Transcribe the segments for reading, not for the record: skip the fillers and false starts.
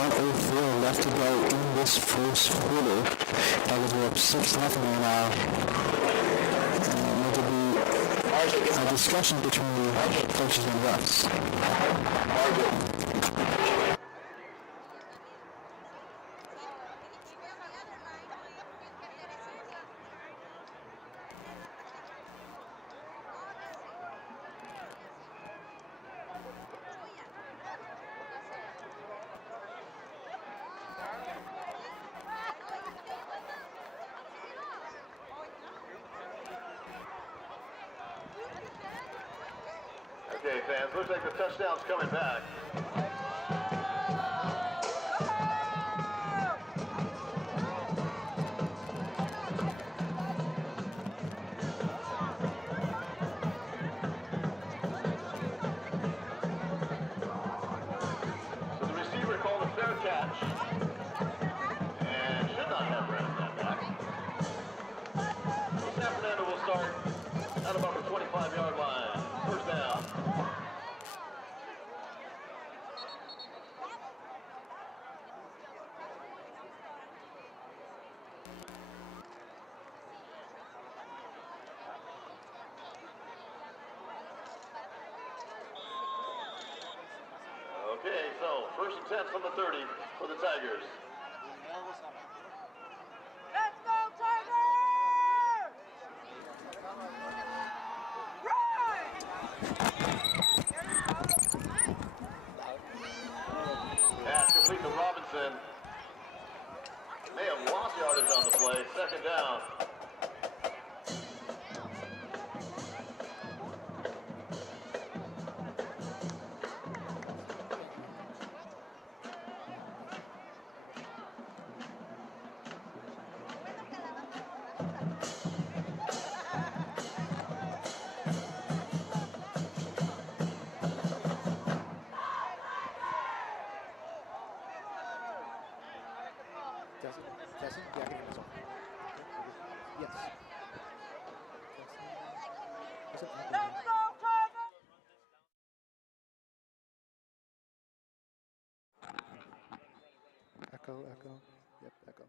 1:04 left to go in this first quarter. Tigers are up 6-0 right now. There will be a discussion between the coaches and refs. Okay, fans, looks like the touchdown's coming back. So the receiver called a fair catch and should not have ran that back. So Fernando will start at about the 25-yard line. First down. Okay, so first and 10 from the 30 for the Tigers. Let's go, Tigers! Pass complete to Robinson. May have lost yardage on the play. Second down. Echo. Yep, echo.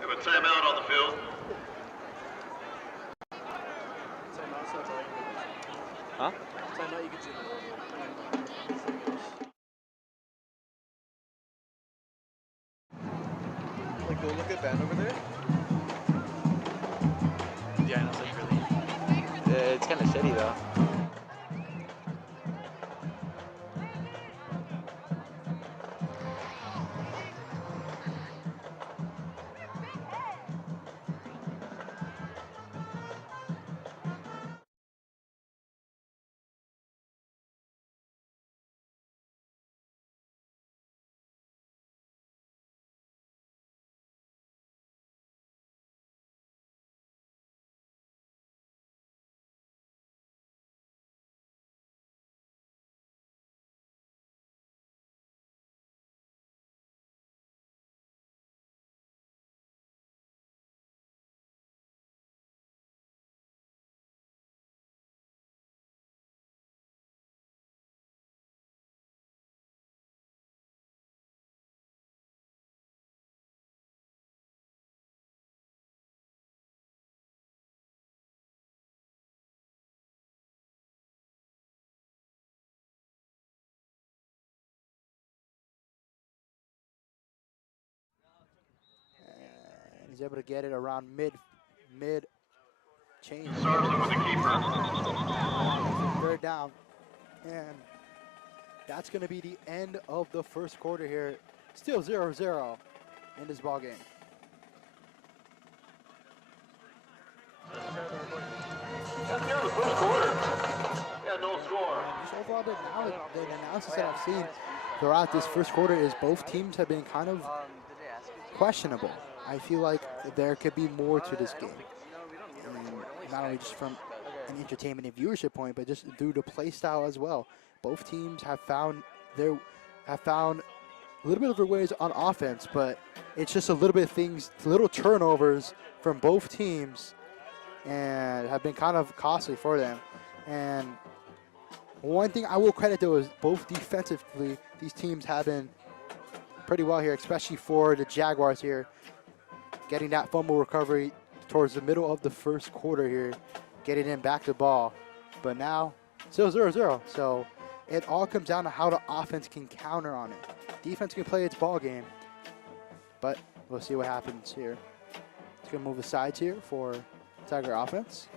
We have a timeout on the field. Huh? Timeout, you can zoom in. Like, go look at Ben over there. Yeah, I know, that's really... it's kind of shitty, though. He's able to get it around mid chain. Starts with the keeper. Third down. And that's going to be the end of the first quarter here. Still 0-0 in this ball game. That's the end of the first quarter. Yeah, no score. Just overall, the analysis that I've seen throughout this first quarter is both teams have been kind of questionable. I feel like there could be more to this game. I mean, not only just from an entertainment and viewership point, but just through the play style as well. Both teams have found a little bit of their ways on offense, but it's just a little bit of things, little turnovers from both teams, and have been kind of costly for them. And One thing I will credit though is both defensively, these teams have been pretty well here, especially for the Jaguars here, getting that fumble recovery towards the middle of the first quarter here, getting in back to ball. But now, still 0-0. So it all comes down to how the offense can counter on it. Defense can play its ball game, but we'll see what happens here. It's going to move the sides here for Tiger offense.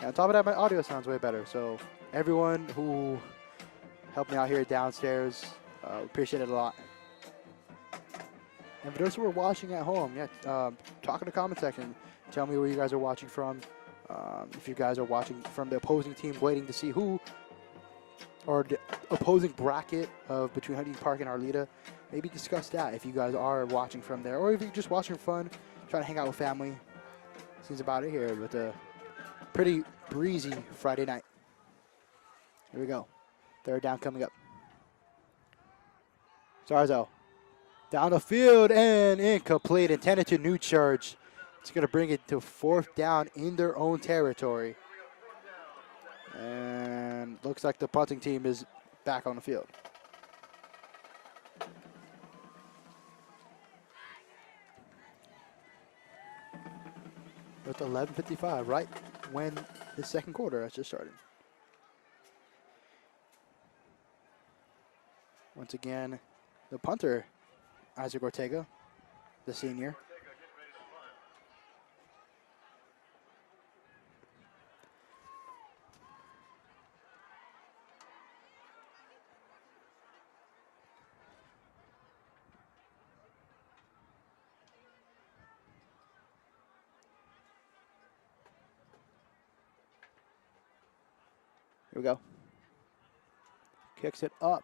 And on top of that, my audio sounds way better. So everyone who helped me out here downstairs, appreciate it a lot. And for those who are watching at home, talk in the comment section. Tell me where you guys are watching from. If you guys are watching from the opposing team, waiting to see who, or the opposing bracket of between Huntington Park and Arleta, maybe discuss that if you guys are watching from there. Or if you're just watching for fun, trying to hang out with family. Seems about it here with a pretty breezy Friday night. Here we go. Third down coming up. Zarzo down the field and incomplete. Intended to new charge. It's going to bring it to fourth down in their own territory. And looks like the punting team is back on the field. With 11:55, right when the second quarter has just started. Once again, the punter, Isaac Ortega, the senior. Here we go. Kicks it up.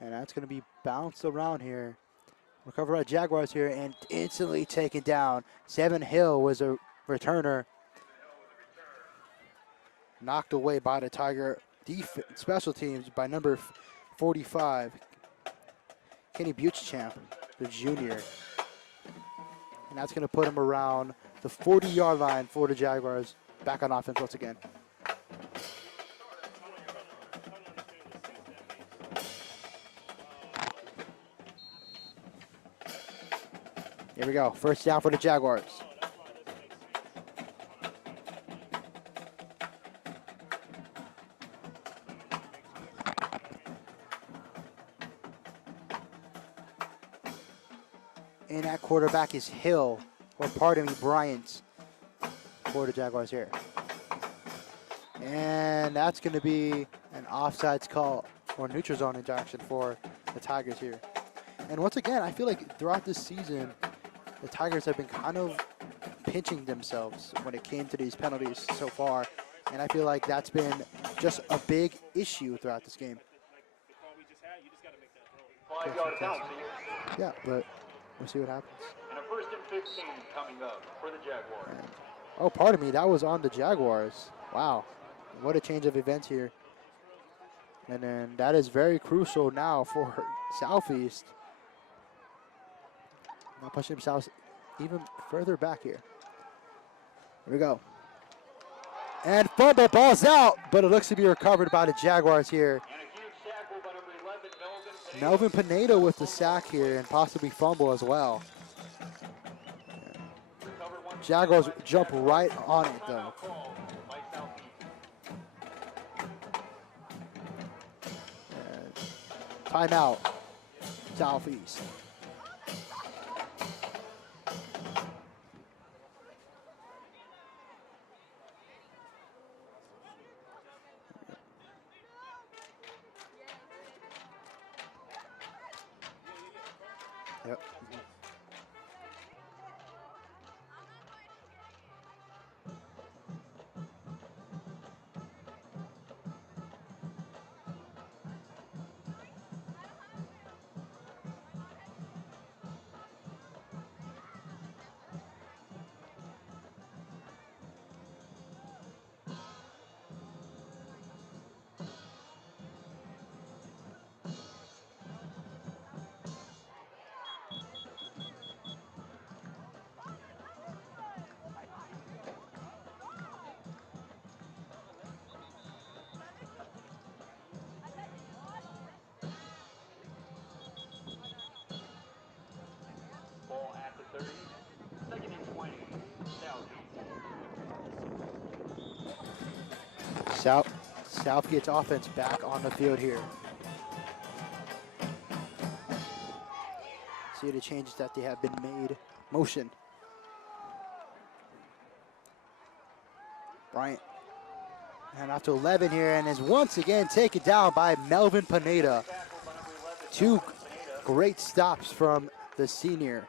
And that's going to be bounced around here. Recovered by Jaguars here and instantly taken down. Seven Hill was a returner. Knocked away by the Tiger special teams by number 45. Kenny Buchchamp, the junior. And that's going to put him around the 40-yard line for the Jaguars. Back on offense once again. Here we go. First down for the Jaguars. And at quarterback is Hill, or pardon me, Bryant, for the Jaguars here. And that's going to be an offsides call or neutral zone infraction for the Tigers here. And once again, I feel like throughout this season, the Tigers have been kind of pinching themselves when it came to these penalties so far. And I feel like that's been just a big issue throughout this game. 5-yard penalty. Yeah, but we'll see what happens. And a 1st and 15 coming up for the Jaguars. And, oh, pardon me, that was on the Jaguars. Wow, what a change of events here. And then that is very crucial now for Southeast. Now pushing themselves even further back here. Here we go. And fumble, ball's out, but it looks to be recovered by the Jaguars here. And a huge tackle by number 11, Melvin Pinedo with the sack here and possibly fumble as well. Jaguars jump right on it though. And timeout, Southeast. Yep. Southgate's offense back on the field here. See the changes that they have been made. Motion. Bryant. And after 11 here, and is once again taken down by Melvin Pineda. 2 great stops from the senior.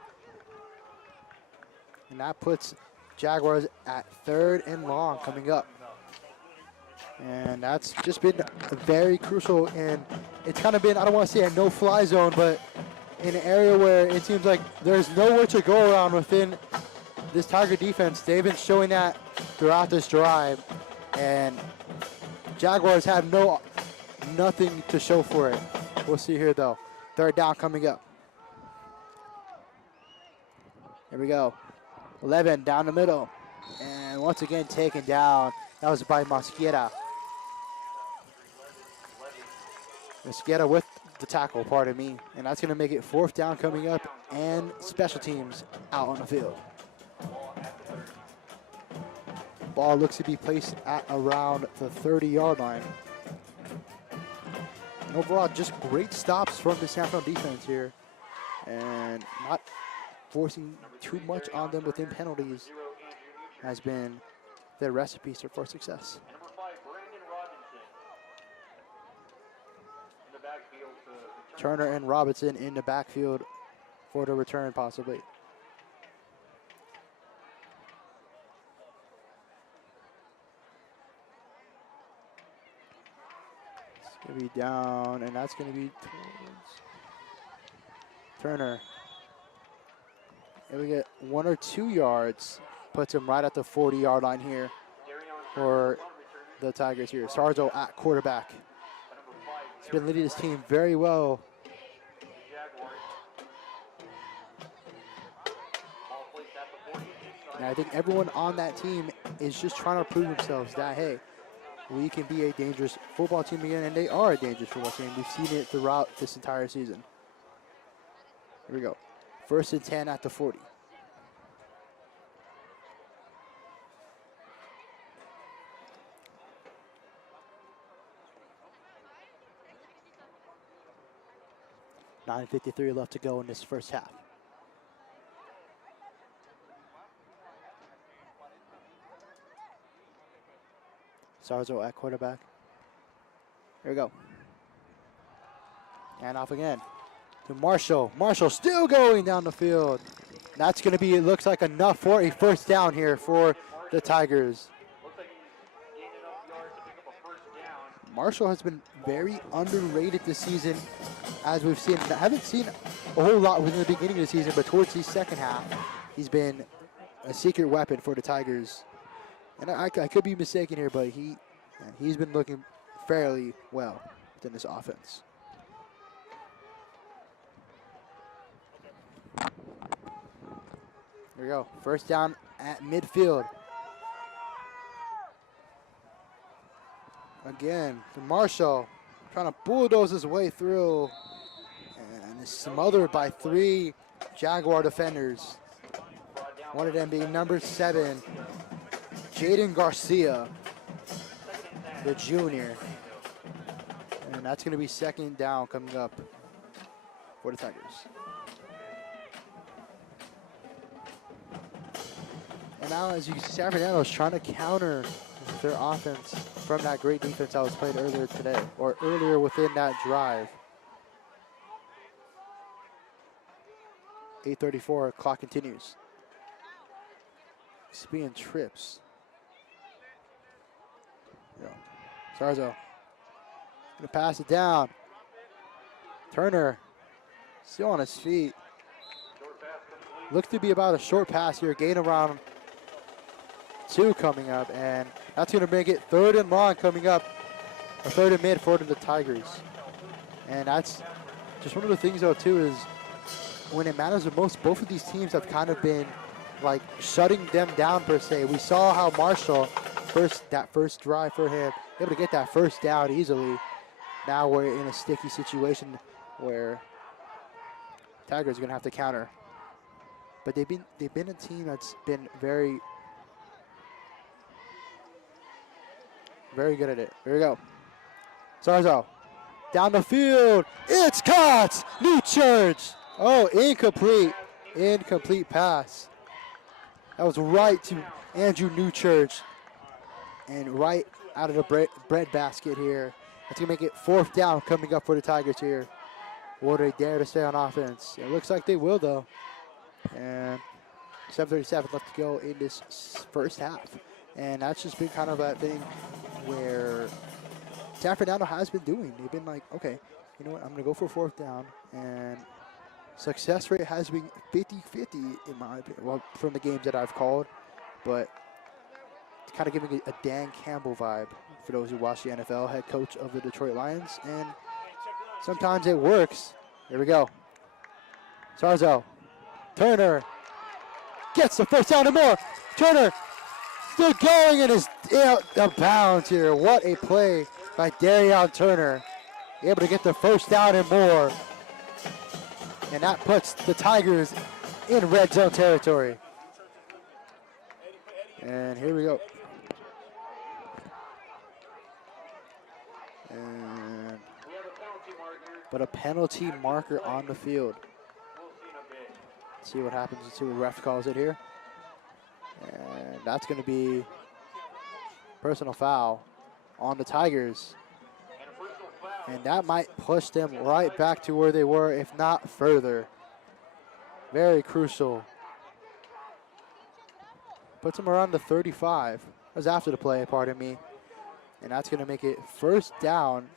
And that puts Jaguars at 3rd and long coming up. And that's just been very crucial. And it's kind of been, I don't want to say a no-fly zone, but in an area where it seems like there's nowhere to go around within this Tiger defense. They've been showing that throughout this drive. And Jaguars have nothing to show for it. We'll see here though. 3rd down coming up. Here we go. 11 down the middle. And once again taken down. That was by Mosquera. Mosquera with the tackle, pardon me. And that's going to make it 4th down coming up and special teams out on the field. Ball looks to be placed at around the 30-yard line. And overall, just great stops from the San Fernando defense here. And not forcing too much on them within penalties has been their recipe for success. Number 5, Brandon Robinson. In the backfield to Turner and Robinson in the backfield for the return possibly. It's going to be down, and that's going to be towards Turner. And we get 1 or 2 yards. Puts him right at the 40-yard line here for the Tigers here. Sarzo at quarterback. He's been leading his team very well. And I think everyone on that team is just trying to prove themselves that, hey, we can be a dangerous football team again, and they are a dangerous football team. We've seen it throughout this entire season. Here we go. 1st and 10 at the 40. .9:53 left to go in this first half. Sarzo at quarterback. Here we go. And off again to Marshall. Marshall still going down the field. That's going to be, it looks like enough for a 1st down here for the Tigers. Marshall has been very underrated this season, as we've seen. I haven't seen a whole lot within the beginning of the season, but towards the second half, he's been a secret weapon for the Tigers. And I could be mistaken here, but he's been looking fairly well within this offense. Here we go. 1st down at midfield. Again, to Marshall, trying to bulldoze his way through, and is smothered by 3 Jaguar defenders. One of them being number 7, Jaden Garcia, the junior. And that's going to be 2nd down coming up for the Tigers. And now, as you can see, San Fernando is trying to counter their offense from that great defense that was played earlier today, or earlier within that drive. 8:34, clock continues. Speaking trips. Sarzo gonna pass it down. Turner still on his feet. Looks to be about a short pass here, gain around 2 coming up, and that's going to make it 3rd and long coming up, or 3rd and mid for the Tigers. And that's just one of the things, though, too, is when it matters the most, both of these teams have kind of been like shutting them down per se. We saw how Marshall, that first drive for him, able to get that 1st down easily. Now we're in a sticky situation where Tigers are going to have to counter. But they've been a team that's been very good at it. Here we go. Sarzo, down the field. It's caught. New Church. Oh, incomplete. Incomplete pass. That was right to Andrew Newchurch. And right out of the bread basket here. That's going to make it 4th down coming up for the Tigers here. Will they dare to stay on offense? It looks like they will, though. And 7:37 left to go in this first half. And that's just been kind of that thing where Fernando has been doing. They've been like, okay, you know what, I'm going to go for 4th down. And success rate has been 50-50 in my opinion, well, from the games that I've called. But it's kind of giving a Dan Campbell vibe for those who watch the NFL, head coach of the Detroit Lions. And sometimes it works. Here we go. Sarzo. Turner gets the 1st down and more. Turner still going and is out of bounds here. What a play by Darion Turner. Able to get the 1st down and more. And that puts the Tigers in red zone territory. And here we go. And but a penalty marker on the field. Let's see what happens. Let's see what ref calls it here. And that's going to be personal foul on the Tigers. And that might push them right back to where they were, if not further. Very crucial. Puts them around the 35. That was after the play, pardon me. And that's going to make it 1st down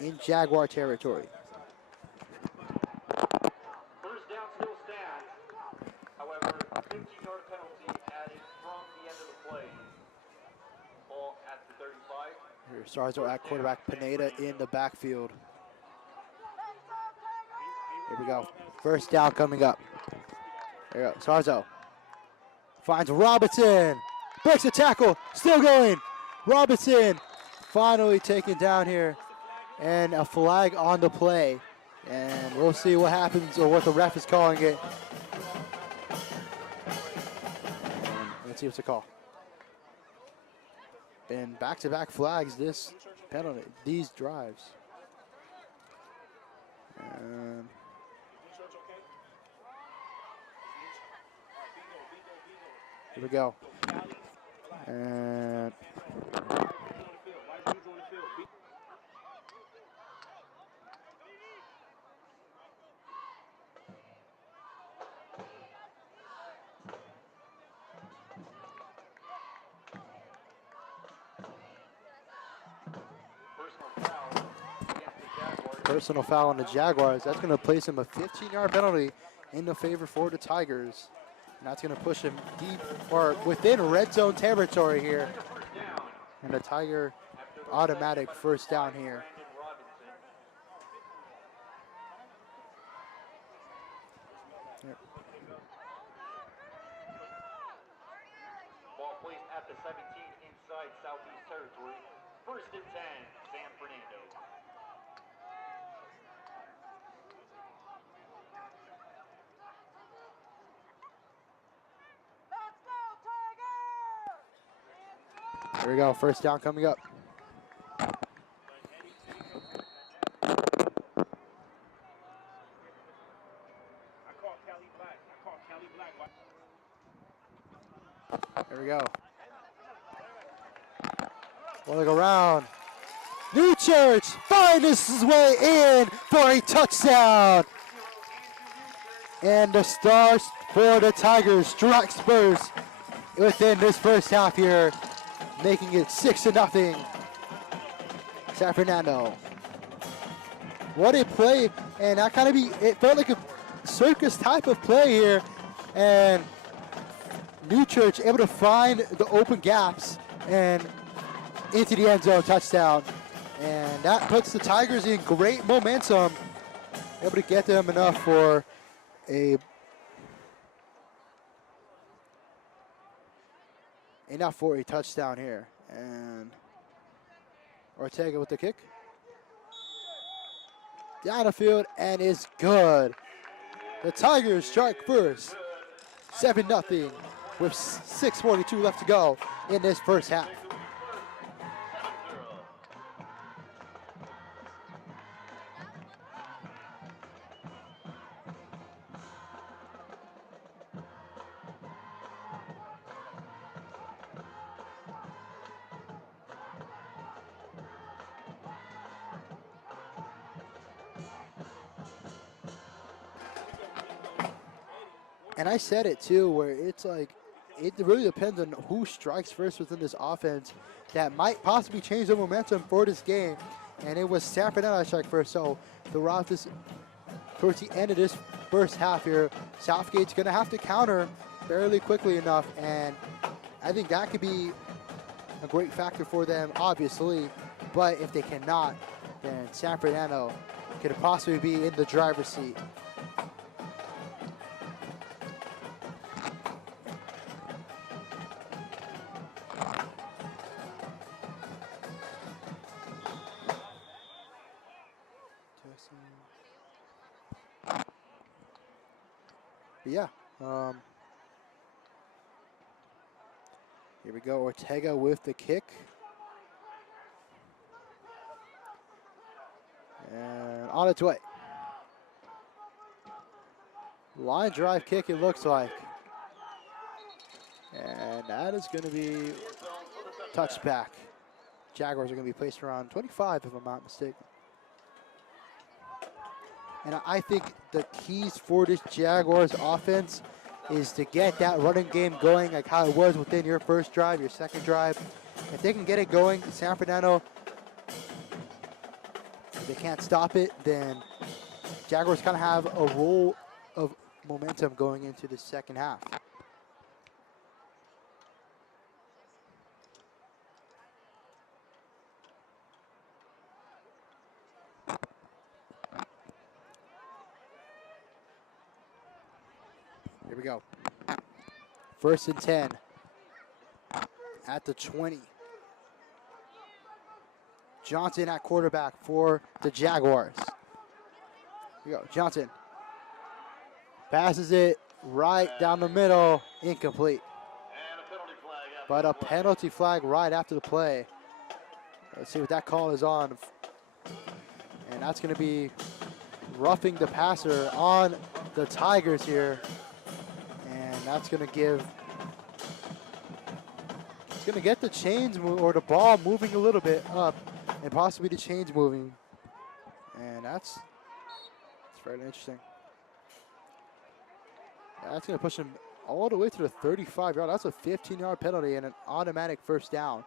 in Jaguar territory. 1st down still stands. However, a 15-yard penalty added from the end of the play. Ball at the 35. Here, Sarzo at quarterback, Pineda in the backfield. Here we go. 1st down coming up. There you go. Sarzo finds Robinson. Breaks the tackle. Still going. Robinson finally taken down here. And a flag on the play. And we'll see what happens or what the ref is calling it. And let's see what's the call. And back-to-back flags this penalty, these drives. And here we go. And personal foul on the Jaguars. That's going to place him a 15-yard penalty in the favor for the Tigers. And that's going to push him deep or within red zone territory here. And the Tiger automatic 1st down here. Yep. Ball placed at the 17 inside Southeast territory. 1st and 10, San Fernando. Here we go, 1st down coming up. Here we go. Rolling around. Newchurch finds his way in for a touchdown. And the stars for the Tigers strikes first within this 1st half here, making it 6-0. San Fernando. What a play, and that kind of it felt like a circus type of play here. And Newchurch able to find the open gaps and into the end zone touchdown. And that puts the Tigers in great momentum, able to get them enough for a touchdown here. And Ortega with the kick. Down the field and is good. The Tigers strike first. 7-0 with 6:42 left to go in this 1st half. And I said it too, where it's like, it really depends on who strikes first within this offense that might possibly change the momentum for this game. And it was San Fernando that struck first. So throughout this, towards the end of this first half here, Southgate's going to have to counter fairly quickly enough. And I think that could be a great factor for them, obviously. But if they cannot, then San Fernando could possibly be in the driver's seat. But yeah, here we go. Ortega with the kick. And on its way. Line drive kick, it looks like. And that is going to be touchback. Jaguars are going to be placed around 25, if I'm not mistaken. And I think the keys for this Jaguars offense is to get that running game going like how it was within your first drive, your second drive. If they can get it going, San Fernando, if they can't stop it, then Jaguars kind of have a roll of momentum going into the second half. Here we go. 1st and 10 at the 20. Johnson at quarterback for the Jaguars. Here we go. Johnson passes it right down the middle. Incomplete. But a penalty flag right after the play. Let's see what that call is on. And that's going to be roughing the passer on the Tigers here. And that's going to give, it's going to get the chains or the ball moving a little bit up and possibly the chains moving. And that's very interesting. That's going to push him all the way to the 35-yard. That's a 15-yard penalty and an automatic first down.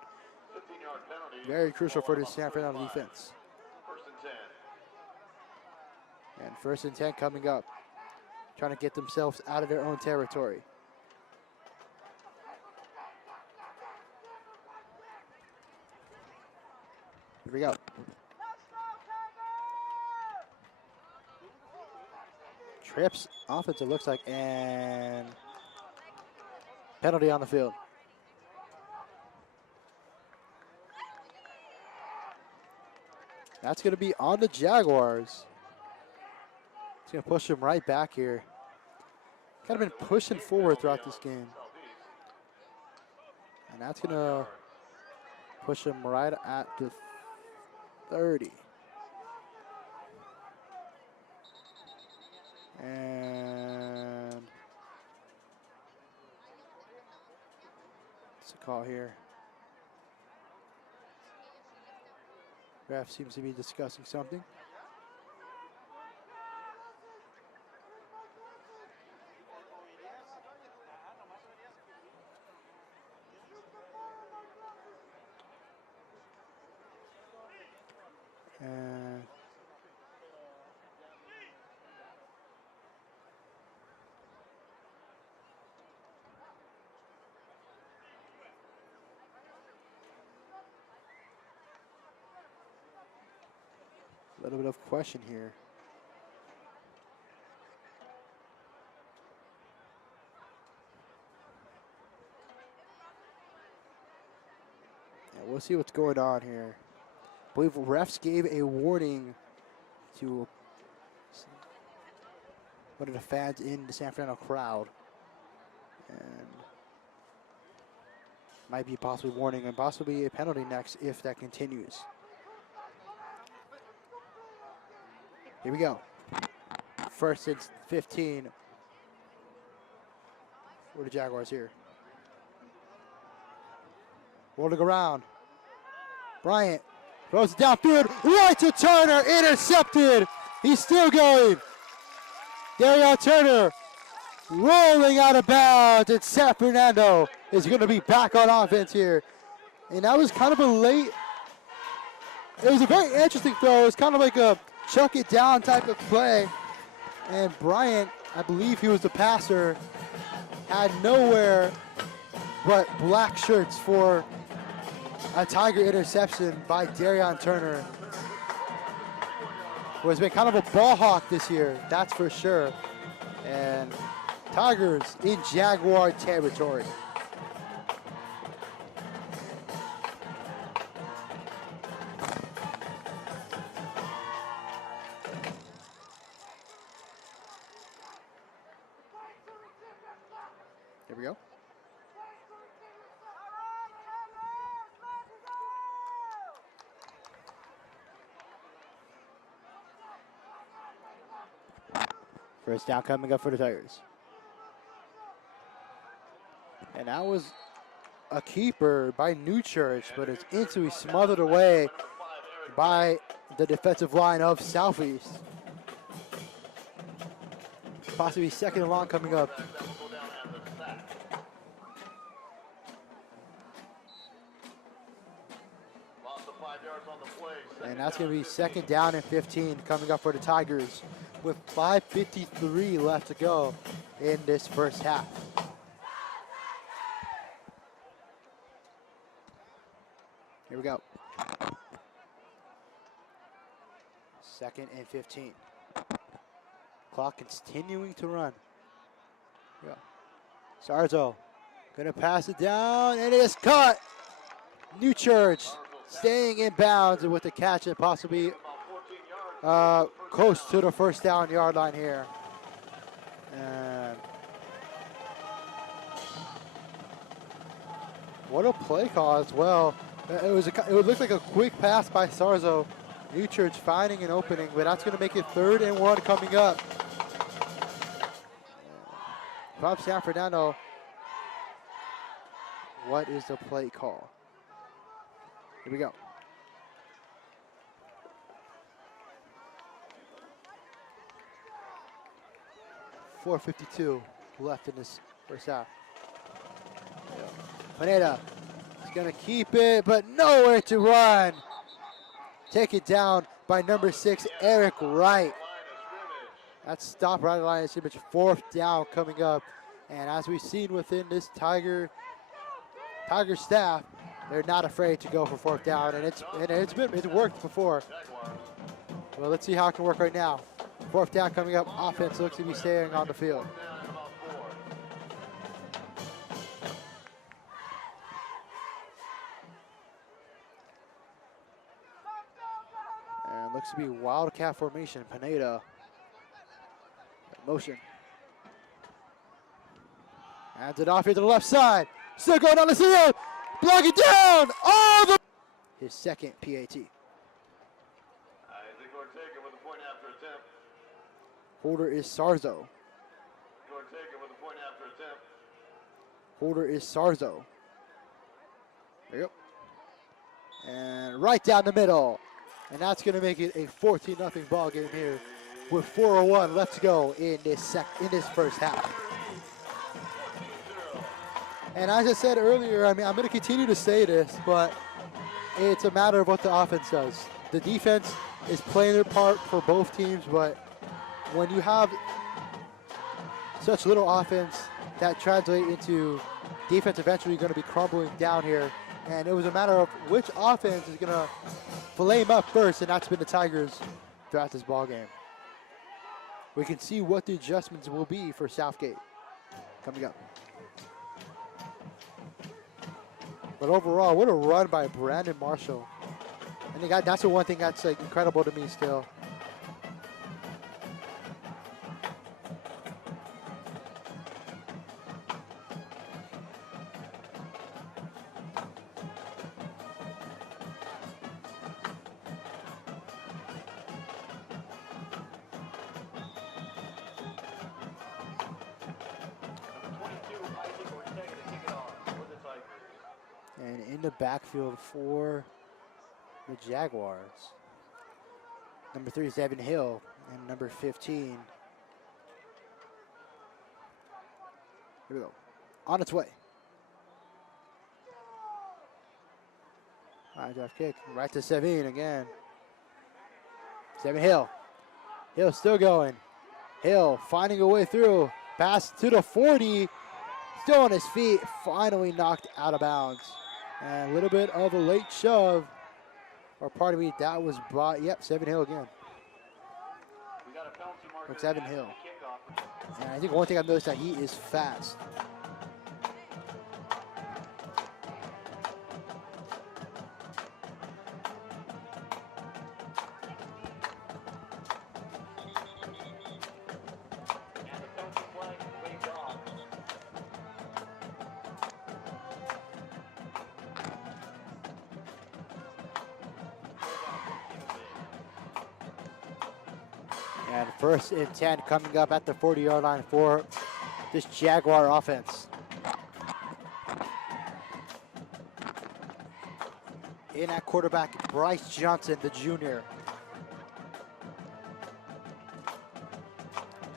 15-yard penalty. Very crucial for the San Fernando defense. 1st and 10. And 1st and 10 coming up. Trying to get themselves out of their own territory. Here we go. Trips offensive looks like, and penalty on the field. That's going to be on the Jaguars. It's going to push him right back here. Kind of been pushing forward throughout this game. And that's going to push him right at the 30. And what's the call here? Ref seems to be discussing something. And a little bit of question here. Yeah, we'll see what's going on here. I believe refs gave a warning to one of the fans in the San Fernando crowd. And might be possibly warning and possibly a penalty next if that continues. Here we go. 1st and 15 for the Jaguars here. Rolling around. Bryant throws it downfield, right to Turner, intercepted. He's still going. Darion Turner rolling out of bounds, and Fernando is going to be back on offense here. And that was kind of a late, it was a very interesting throw. It was kind of like a chuck it down type of play. And Bryant, I believe he was the passer, had nowhere but black shirts for a Tiger interception by Darion Turner, who has been kind of a ball hawk this year, that's for sure. And Tigers in Jaguar territory. Here we go. First down coming up for the Tigers. And that was a keeper by Newchurch, but it's instantly smothered away by the defensive line of Southeast. Possibly second and long coming up. And that's going to be second down and 15 coming up for the Tigers with 5:53 left to go in this first half. Here we go. Second and 15. Clock continuing to run. Here we go. Sarzo gonna pass it down, and it is caught. Newchurch staying in bounds with the catch and possibly close to the first down yard line here. And what a play call as well. It would look like a quick pass by Sarzo. Newchurch finding an opening, but that's going to make it 3rd and 1 coming up. From San Fernando, what is the play call? Here we go. .452 left in this first half. Pineda is going to keep it, but nowhere to run. Take it down by number 6, Eric Wright. That's stop right at the line of scrimmage. 4th down coming up. And as we've seen within this Tiger staff, they're not afraid to go for 4th down, and it's worked before. Well, let's see how it can work right now. 4th down coming up. Offense looks to be staying on the field. And looks to be wildcat formation. Pineda. Motion. Hands it off here to the left side. Still going on the field. Block it down. All the. His second PAT. I think Ortega with a point after attempt. Holder is Sarzo. Ortega with a point after attempt. Holder is Sarzo. There you go. And right down the middle. And that's going to make it a 14-0 ball game here with 4:01 left to go in this first half. And as I said earlier, I mean, I'm going to continue to say this, but it's a matter of what the offense does. The defense is playing their part for both teams, but when you have such little offense, that translates into defense eventually going to be crumbling down here. And it was a matter of which offense is going to flame up first, and that's been the Tigers throughout this ball game. We can see what the adjustments will be for Southgate coming up. But overall, what a run by Brandon Marshall. I think that's the one thing that's like incredible to me still. And in the backfield for the Jaguars, number 3 is Evan Hill, and number 15 Here we go. On its way. High drive kick. Right to Sevin again. Sevin Hill. Hill still going. Hill finding a way through. Pass to the 40. Still on his feet. Finally knocked out of bounds. And a little bit of a late shove. Or pardon me, that was brought. Yep, Sevin Hill again. We got a penalty marker. From Sevin Hill. Kickoff. And I think one thing I've noticed that he is fast. And the penalty flag waved off. And first and 10 coming up at the 40-yard line for this Jaguar offense. In at quarterback, Bryce Johnson, the junior.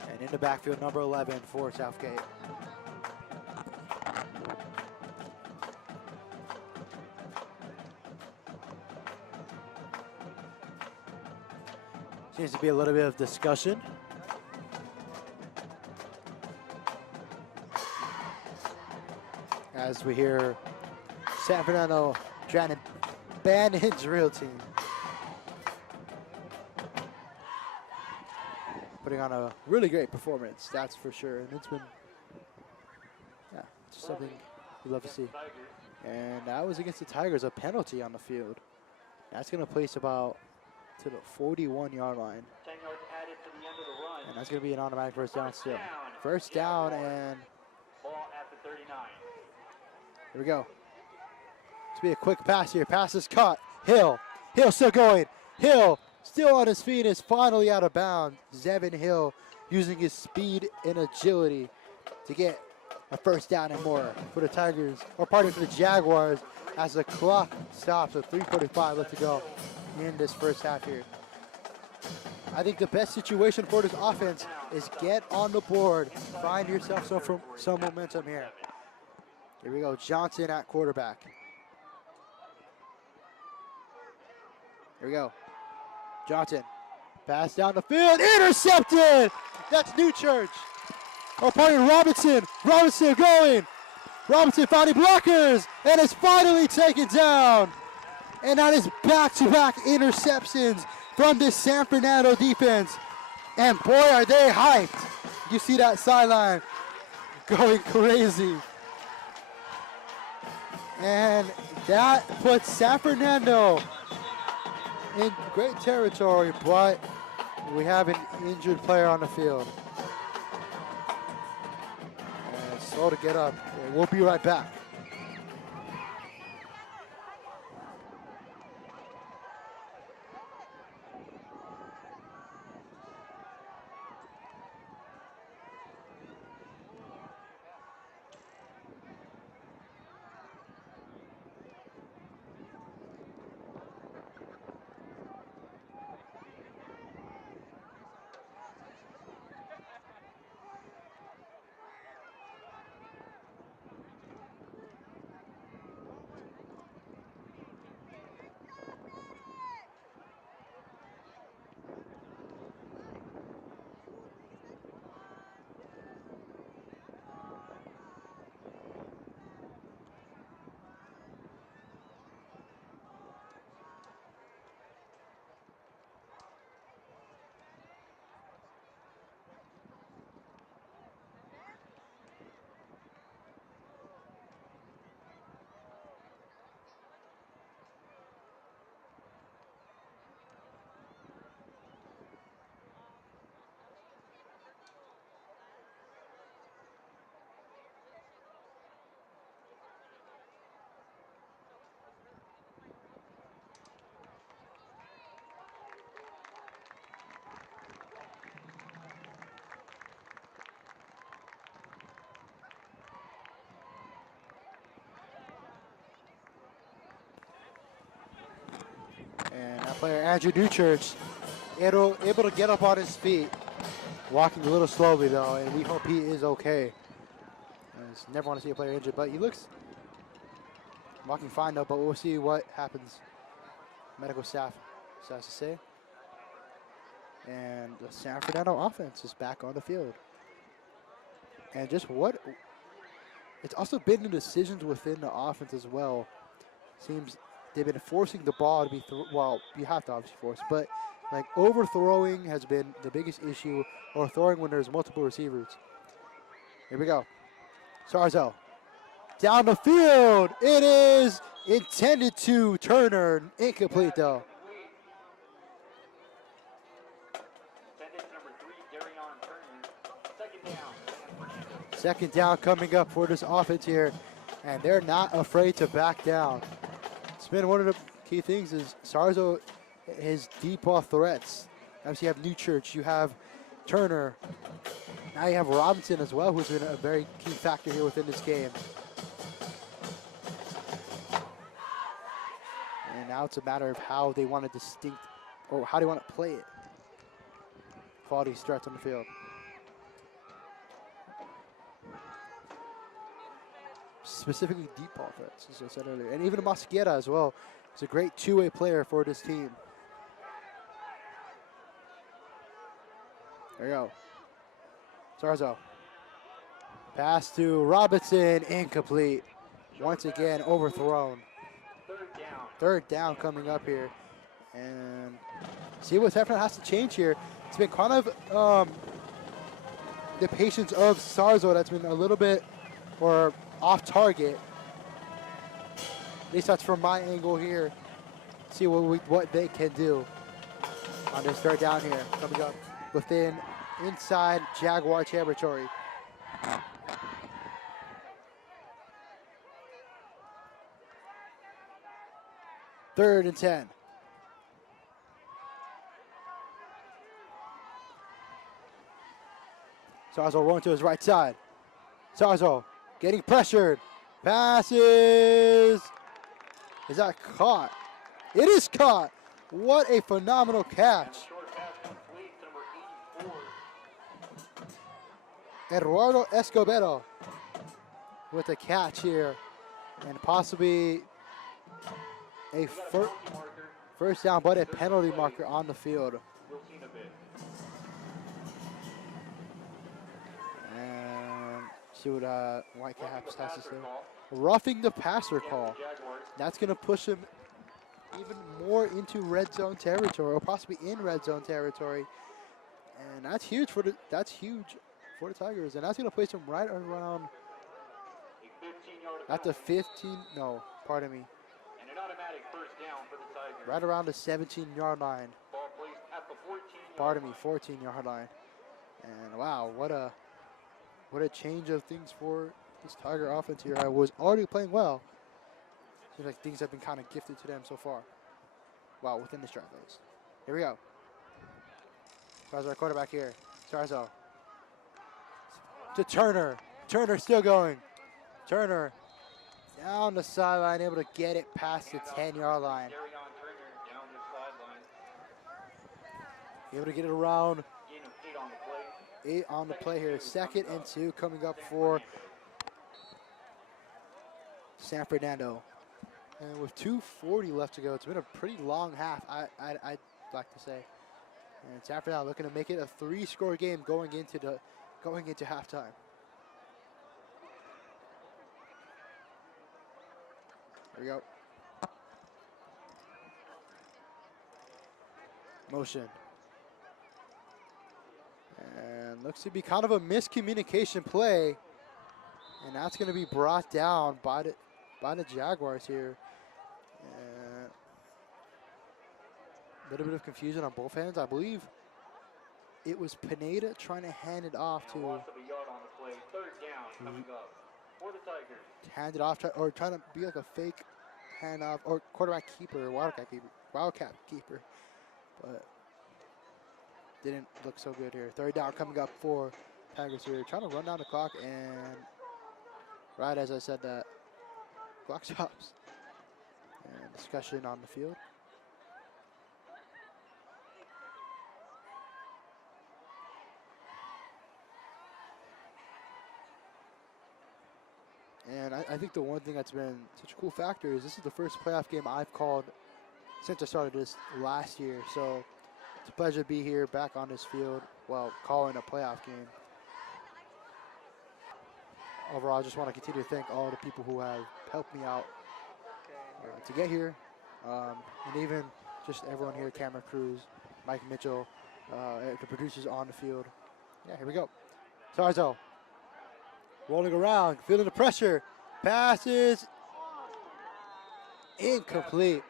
And in the backfield, number 11 for Southgate. Seems to be a little bit of discussion. As we hear San Fernando trying to ban his real team. Putting on a really great performance, that's for sure. And it's been, yeah, just something we love to see. And that was against the Tigers, a penalty on the field. That's going to place about to the 41-yard line. 10 yards added to the end of the run. And that's going to be an automatic first down still. First down, and Ball at the 39. here we go. It's be a quick pass here. Pass is caught. Hill still going. Hill still on his feet, is finally out of bounds. Zevin Hill using his speed and agility to get a first down and more for the Tigers, or pardon, for the Jaguars, as the clock stops with 3:45 left to go in this first half here. I think the best situation for this offense is get on the board, find yourself some momentum here. Here we go, Johnson at quarterback. Here we go. Johnson, pass down the field, intercepted! That's New Church. Or pardon, Robinson going. Robinson finding blockers, and it's finally taken down. And that is back-to-back interceptions from this San Fernando defense. And boy, are they hyped. You see that sideline going crazy. And that puts San Fernando in great territory, but we have an injured player on the field. And slow to get up. And we'll be right back. And that player, Andrew Newchurch, able to get up on his feet. Walking a little slowly, though, and we hope he is okay. Never want to see a player injured, but he looks walking fine though, but we'll see what happens. Medical staff has to say. And the San Fernando offense is back on the field. And just what, it's also been the decisions within the offense as well. Seems they've been forcing the ball to be, well, you have to obviously force, but like overthrowing has been the biggest issue, or throwing when there's multiple receivers. Here we go. Sarzo. Down the field. It is intended to Turner. Incomplete though. Second down coming up for this offense here, and they're not afraid to back down. It's been one of the key things is Sarzo, his deep ball threats. Obviously you have Newchurch, you have Turner. Now you have Robinson as well, who's been a very key factor here within this game. And now it's a matter of how they want to or how they want to play it. Quality threats on the field. Specifically deep ball threats, as I said earlier. And even Mosquera as well. He's a great two-way player for this team. There you go. Sarzo. Pass to Robinson, incomplete. Once again, overthrown. Third down coming up here. And see what San Fernando has to change here. It's been kind of the patience of Sarzo that's been a little bit, or off target. At least that's from my angle here. See what they can do on this third down here. Coming up within inside Jaguar territory. Third and 10. Sarzo rolling to his right side. Sarzo getting pressured. Passes. Is that caught? It is caught. What a phenomenal catch. Eduardo Escobedo with a catch here. And possibly a first down, but a penalty marker on the field. And see what Whitecaps has to say. Roughing the passer call. That's going to push him even more into red zone territory, or possibly in red zone territory. And that's huge for the Tigers. And that's going to place him right around at the 15. No, pardon me. And an automatic first down for the Tigers. Right around the 17-yard line. Ball placed at the 14-yard Pardon me, line. 14-yard line. And wow, what a change of things for this Tiger offense here. I was already playing well. Seems like things have been kind of gifted to them so far. Wow, within this drive, at least. Here we go. Sarzo, our quarterback here. Sarzo. To Turner. Turner still going. Turner down the sideline, able to get it past the 10-yard line. Able to get it around. 8 on the play here. 2nd and 2 coming up for San Fernando. And with 2:40 left to go, it's been a pretty long half, I'd like to say. And San Fernando looking to make it a 3-score game going into halftime. There we go. Motion. And looks to be kind of a miscommunication play. And that's going to be brought down by the Jaguars here. A little bit of confusion on both ends. I believe it was Pineda trying to hand it off to. Loss of a yard on the play. Third down coming up for the Tigers. Hand it off, or trying to be like a fake handoff, or quarterback keeper, wildcat keeper, but didn't look so good here. Third down coming up for Tigers here, trying to run down the clock, and right as I said that, clock stops. And discussion on the field. And I think the one thing that's been such a cool factor is this is the first playoff game I've called since I started this last year. So it's a pleasure to be here back on this field, well, calling a playoff game. Overall, I just want to continue to thank all the people who have helped me out to get here. And even just everyone here, camera crews, Mike Mitchell, the producers on the field. Yeah, here we go. Sarzo rolling around, feeling the pressure. Passes incomplete.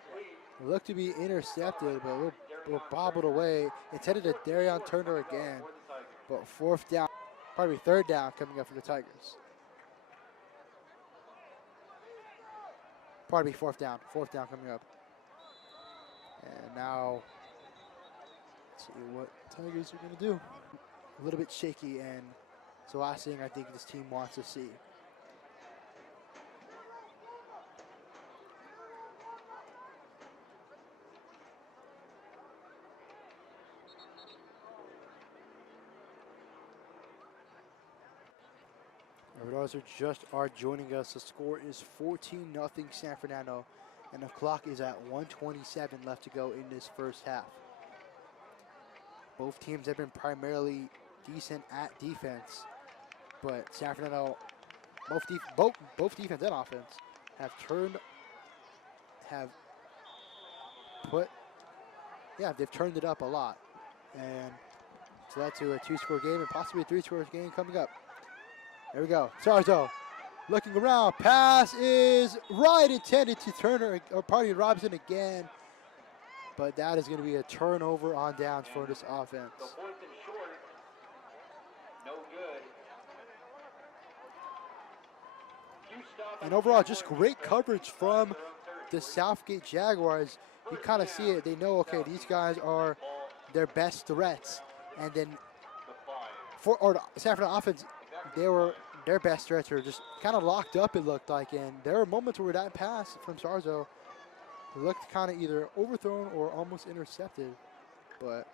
Looked to be intercepted, but we'll bobbled away. It's headed to Darion Turner again. But fourth down, probably third down coming up for the Tigers. Pardon me, fourth down coming up. And now, let's see what Tigers are going to do. A little bit shaky, and it's the last thing I think this team wants to see. For those who just are joining us, the score is 14-0 San Fernando, and the clock is at 1:27 left to go in this first half. Both teams have been primarily decent at defense, but San Fernando, both defense and offense, they've turned it up a lot, and it's led to a 2-score game and possibly a 3-score game coming up. There we go. Sarzo looking around. Pass is right, intended to Turner, or Robinson again. But that is going to be a turnover on downs for this offense. The fourth and short, no good. And overall, just great coverage from the Southgate Jaguars. You kind of see it. They know, okay, these guys are their best threats. And then the San Fernando offense, their best threats were just kind of locked up, it looked like. And there were moments where that pass from Sarzo looked kind of either overthrown or almost intercepted. But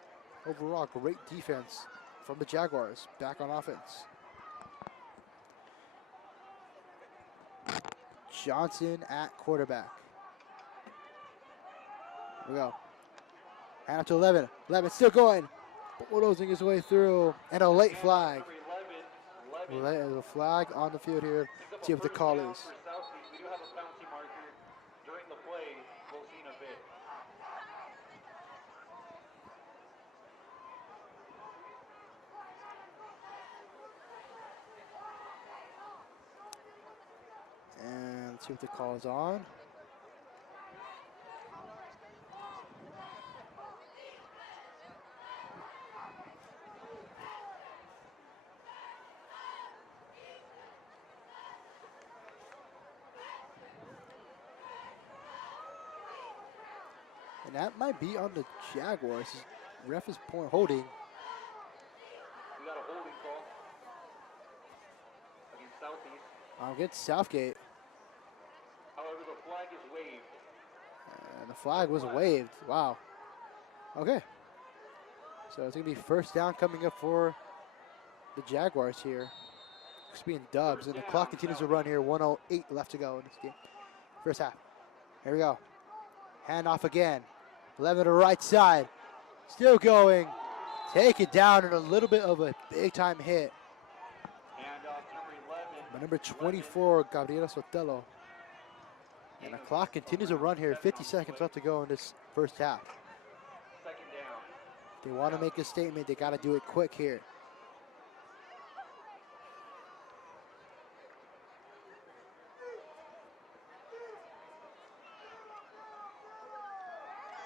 overall, great defense from the Jaguars back on offense. Johnson at quarterback. Here we go. Hand up to 11. 11 still going. Bulldozing his way through. And a late flag. A flag on the field here. See what the call is. We do have a bouncy marker during the play. We'll see in a bit. And let's see what the call is on. And that might be on the Jaguars. Ref is holding. We got a holding call against Southeast. Against Southgate. However, the flag is waved. And the flag was waved. Wow. Okay. So it's going to be first down coming up for the Jaguars here. It's being dubs, and the clock continues to run here. 1:08 left to go in this game. First half. Here we go. Hand off again. 11 to right side. Still going. Take it down, and a little bit of a big-time hit. And number 11. By number 24, Gabriel Sotelo. And the clock continues to run here. 50 seconds left to go in this first half. Second down. If they want to make a statement, they got to do it quick here.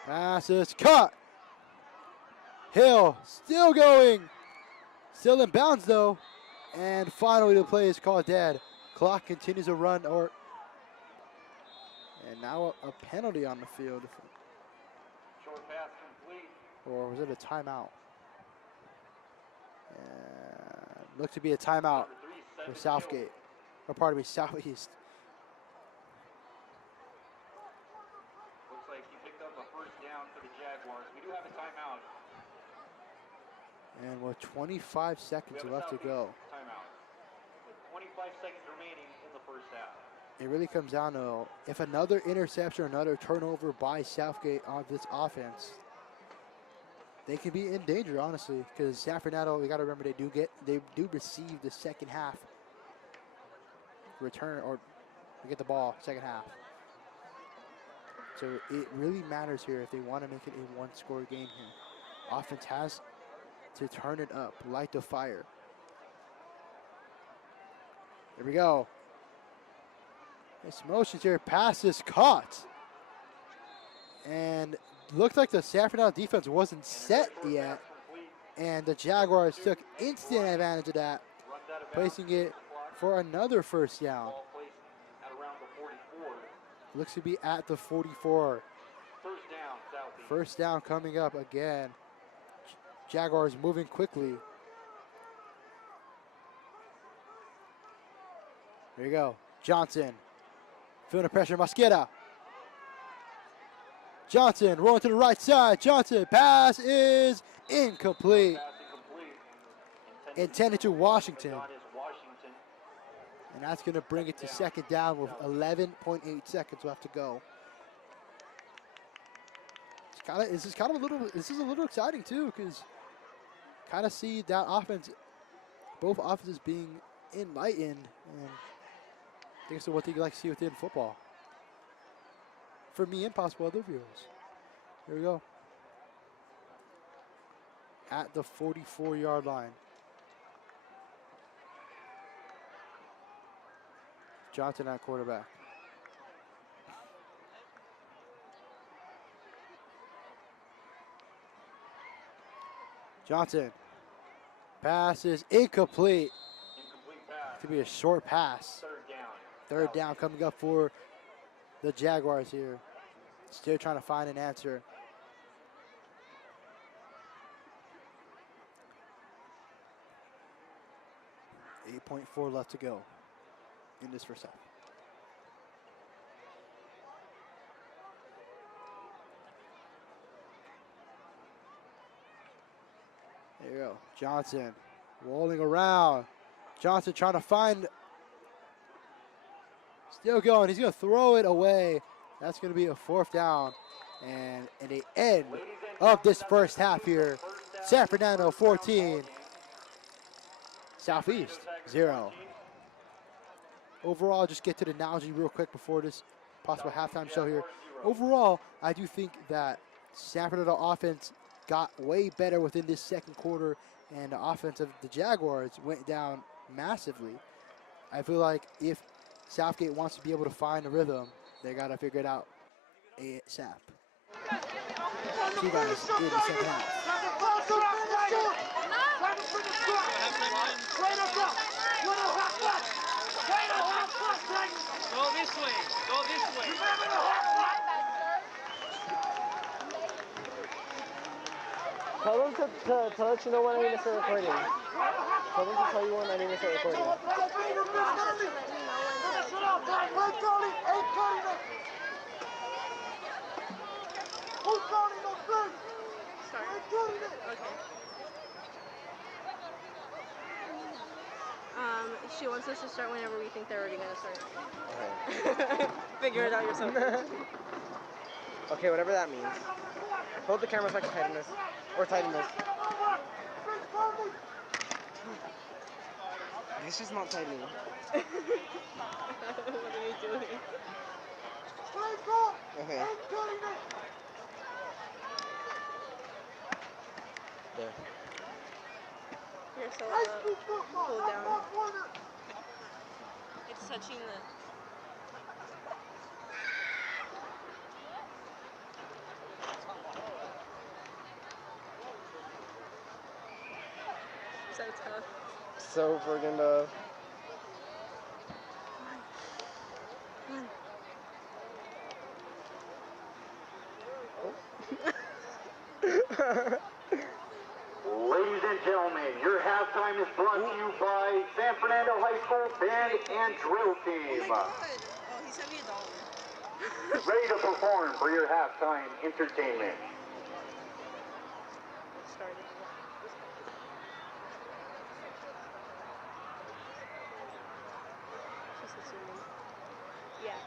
Pass is cut. Hill still going. Still in bounds though. And finally the play is called dead. Clock continues to run, and now a penalty on the field. Short pass complete. Or was it a timeout? Looked to be a timeout for Southgate. Or pardon me, Southeast. Looks like he picked up a first down for the Jaguars. We do have a timeout. And with 25 seconds left to go. Timeout. With 25 45 seconds remaining in the first half. It really comes down to if another interception or another turnover by Southgate on this offense, they can be in danger, honestly, because San Fernando, we got to remember, they do receive the second half return, or get the ball second half. So it really matters here if they want to make it a one-score game here. Offense has to turn it up, light the fire. Here we go. Nice motions here, pass is caught. And looked like the San Fernando defense wasn't set yet. And the Jaguars took instant advantage of that, placing it for another first down. Ball placed at around the 44. Looks to be at the 44. First down, Southeast. First down coming up again. Jaguars moving quickly. There you go. Johnson. Feeling the pressure. Mosqueda. Johnson rolling to the right side. Johnson. Pass is incomplete. Pass incomplete. Intended to Washington. On is Washington. And that's going to bring it to second down with 11.8 seconds left to go. This is a little exciting too, because kind of see that offense, both offenses being enlightened, and I think it's what they like to see within football. For me and possible other viewers. Here we go. At the 44-yard line. Johnson at quarterback. Johnson. Pass is incomplete. Incomplete pass. Could be a short pass. Third down. Third down coming up for the Jaguars here. Still trying to find an answer. .4 left to go in this first half. There you go. Johnson rolling around. Johnson trying to find. Still going. He's going to throw it away. That's going to be a fourth down. And at the end of this first half here, San Fernando 14, Southeast 0. Overall, just get to the analogy real quick before this possible halftime show here. Overall, I do think that San Fernando offense got way better within this second quarter, and the offense of the Jaguars went down massively. I feel like if Southgate wants to be able to find a rhythm, they got to figure it out ASAP. See you guys in the second half. Go this way. Go this way. Tell them to let you know when I need to start recording. Tell them to tell you when I need to start recording. She wants us to start whenever we think they're already going to start. Okay. Figure it out yourself. Okay, whatever that means. Hold the camera so I can tighten this. Or tighten this. This is not tightening. What are you doing? Okay. There. Here, so pull down. It's touching the... So tough. So friggin' tough. Ladies and gentlemen, your halftime is brought to you by San Fernando High School Band and Drill Team. Oh, he sent me $1. Ready to perform for your halftime entertainment. Started. assuming. Yeah.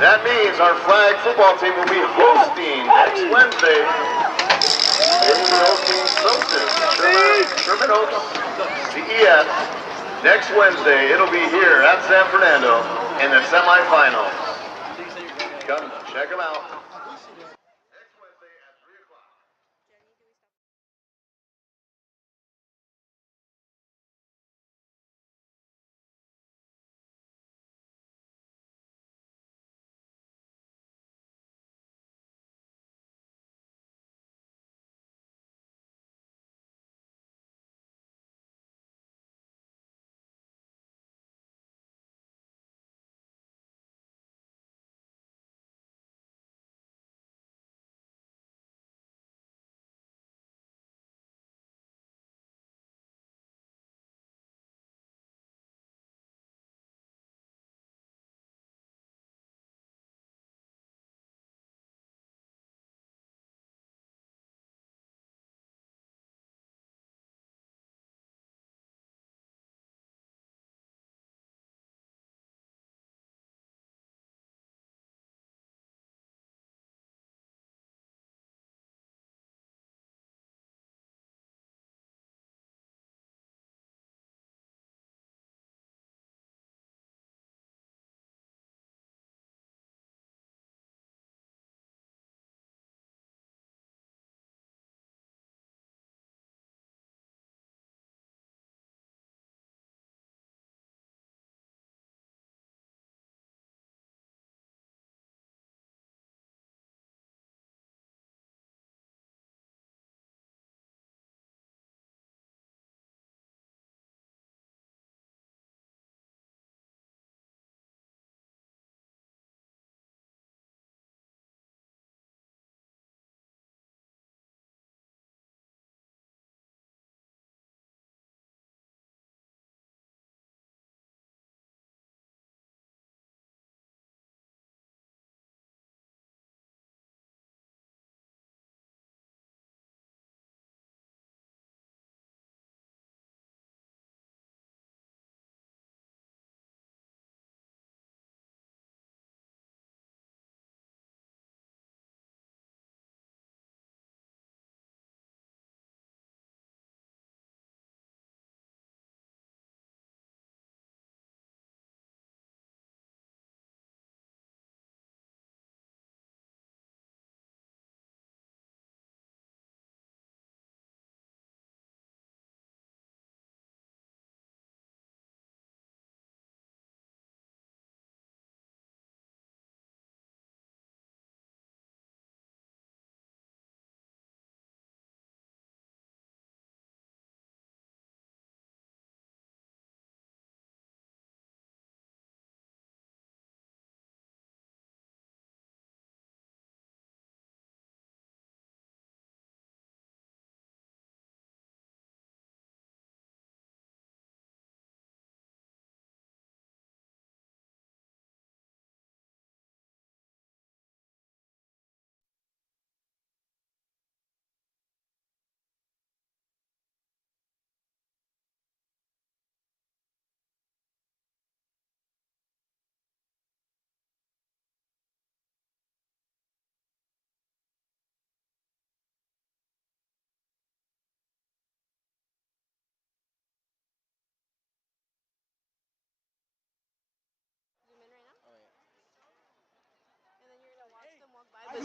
That means our flag football team will be hosting next Wednesday. They will be hosting Sherman Oaks CES next Wednesday. It'll be here at San Fernando in the semifinals. Come check them out.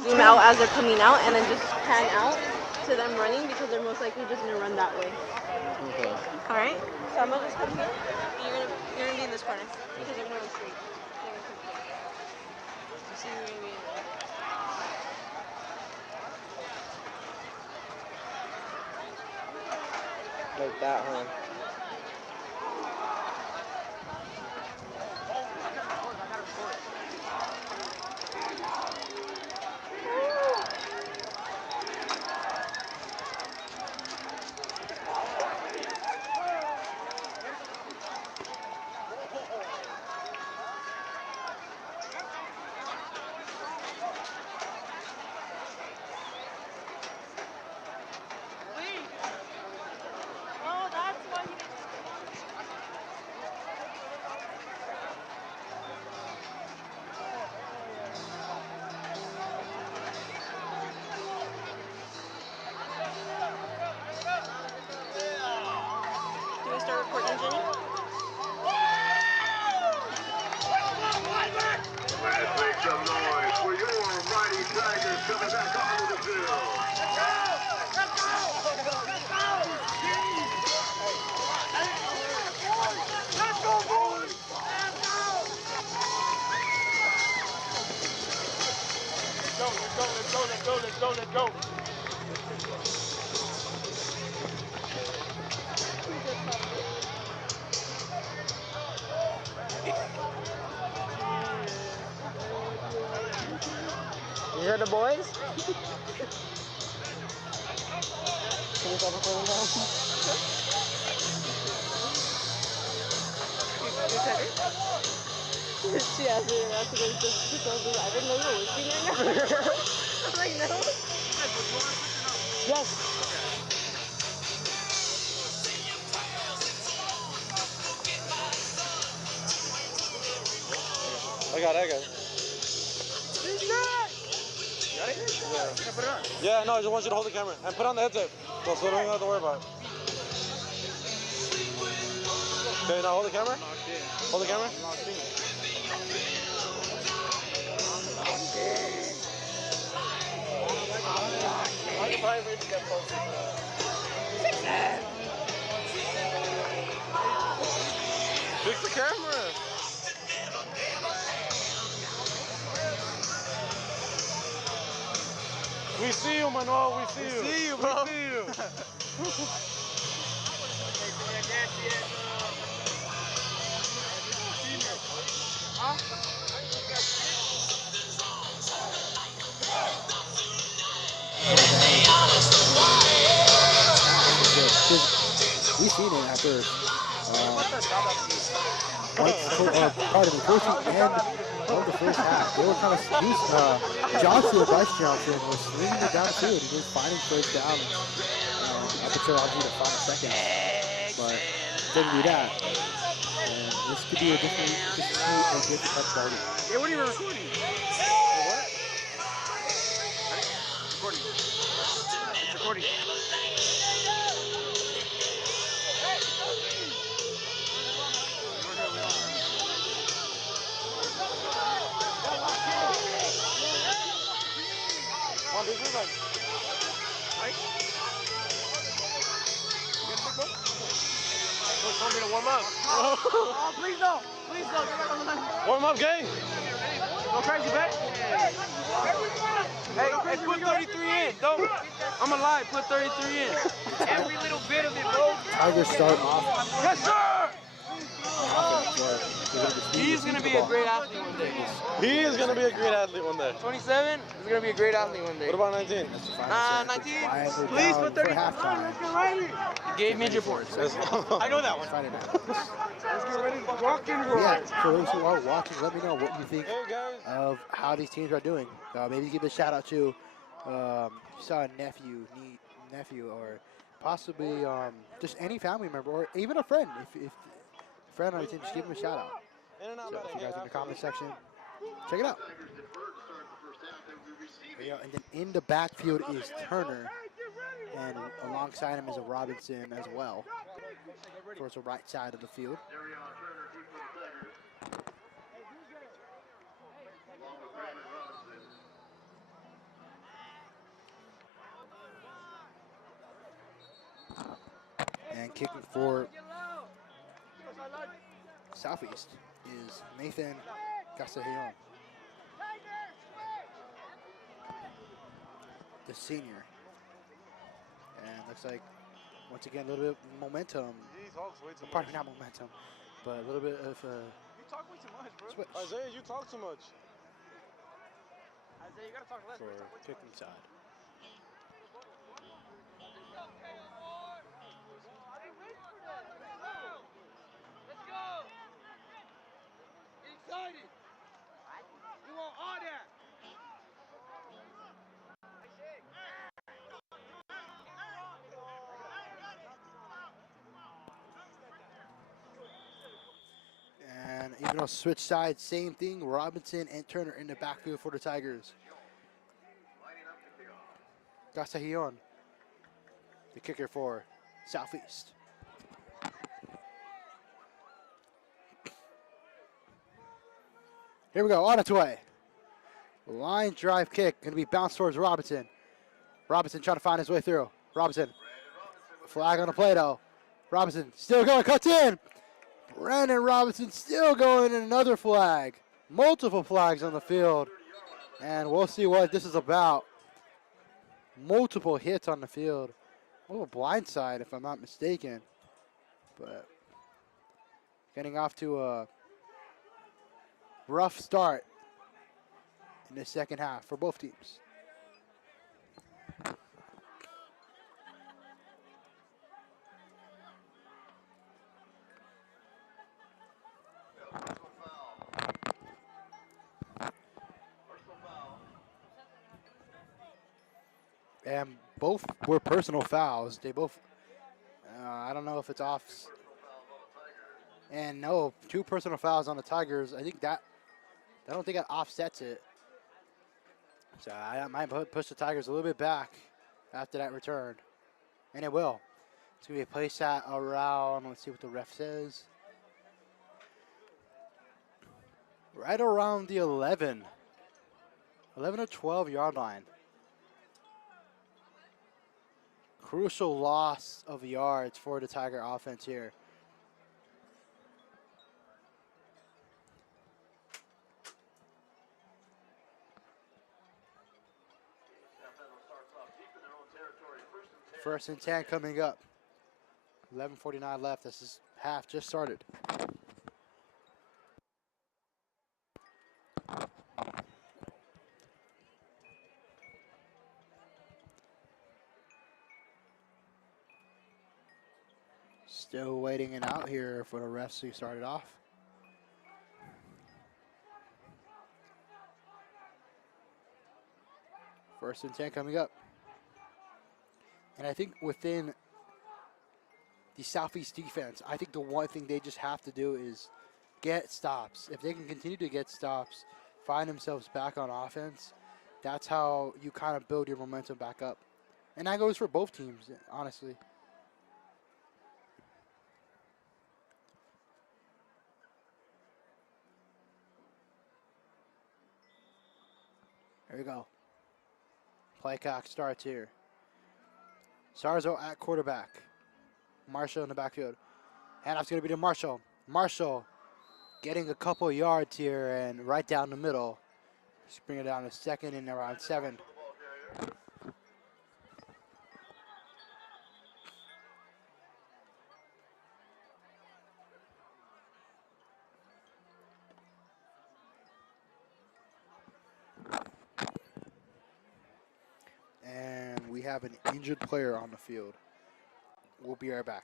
zoom out as they're coming out and then just pan out to them running because they're most likely just gonna run that way. Okay. All right. So I'm gonna just come here. And you're gonna be in this corner because they're gonna run straight. They're gonna come straight. So you're gonna be in there. Like that, huh? Do we start recording, Jenny? Let's make some noise for your mighty Tigers coming back onto the field. Let's go. You heard the boys? Can you stop recording now? She asked me to go to I didn't know you were working right now. I'm like, no. Yes. I got it. Yeah, no, I just want you to hold the camera and put on the headset. So we don't have to worry about it. Okay, now hold the camera. Hold the camera. Fix the camera. We see you, Manuel. We see you. We see you, bro. We see you. We've seen it after coaching and of the first half. They were kind of Johnson, Bryce Johnson, was swinging it downfield. He was finding first down up until obviously the final second. But didn't do that. And this could be a different type of party. Yeah, what are you recording? What? Recording. It's recording. This is like, Right? Coach told me to warm up. Oh, please don't. Please don't. Get back on the line. warm up, gang. Go crazy, back. Hey, put 33 in. Don't. I'm alive. Put 33 in. Every little bit of it, bro. Tigers start off. Yes, sir. Offense, He's going to be a great athlete one day. He is going to be a great athlete one day. 27 is going to be a great athlete one day. What about 19? 19. Please put 30. Gave midget force. I know that one. Friday night. Let's get ready to rock and roll. Yeah, for those who are watching, let me know what you think Hey, guys. of how these teams are doing. Maybe give a shout out to saw a nephew, or possibly just any family member, or even a friend. If a friend on your team, just give them a shout out. So if you guys in the comment section, check it out. Yeah, and then in the backfield is Turner, and alongside him is a Robinson as well, towards the right side of the field. kicking for Southeast is Nathan Castellon, the senior. And looks like, once again, a little bit of momentum. He talks way too Probably much. not momentum, but a little bit of You talk way too much, bro. switch Isaiah, you talk too much. Isaiah, you gotta talk less. for Talk way too kicking much. side. Let's go. Excited. We want all that. And even on switch side, same thing. Robinson and Turner in the backfield for the Tigers. Castellon, the kicker for Southeast. Here we go, on its way. Line drive kick, gonna be bounced towards Robinson. Robinson trying to find his way through. Robinson, flag on the play though. Robinson still going, cuts in. Brandon Robinson still going, and another flag. Multiple flags on the field. And we'll see what this is about. Multiple hits on the field. A little blindside, if I'm not mistaken. But getting off to a rough start in the second half for both teams. And both were personal fouls. They both, I don't know if it's off. And no, 2 personal fouls on the Tigers. I don't think that offsets it. So I might push the Tigers a little bit back after that return. And it will. It's going to be a place at around, let's see what the ref says. Right around the 11 or 12 yard line. Crucial loss of yards for the Tiger offense here. First and 10 coming up. 11:49 left. This is half just started. Still waiting it out here for the refs to start it off. First and 10 coming up. And I think within the Southeast defense, I think the one thing they just have to do is get stops. If they can continue to get stops, find themselves back on offense, that's how you kind of build your momentum back up. And that goes for both teams, honestly. There we go. Play clock starts here. Sarzo at quarterback. Marshall in the backfield. Handoff's going to be to Marshall. Marshall getting a couple yards here and right down the middle. Just bring it down to second and around 7. And we have an injured player on the field. We'll be right back.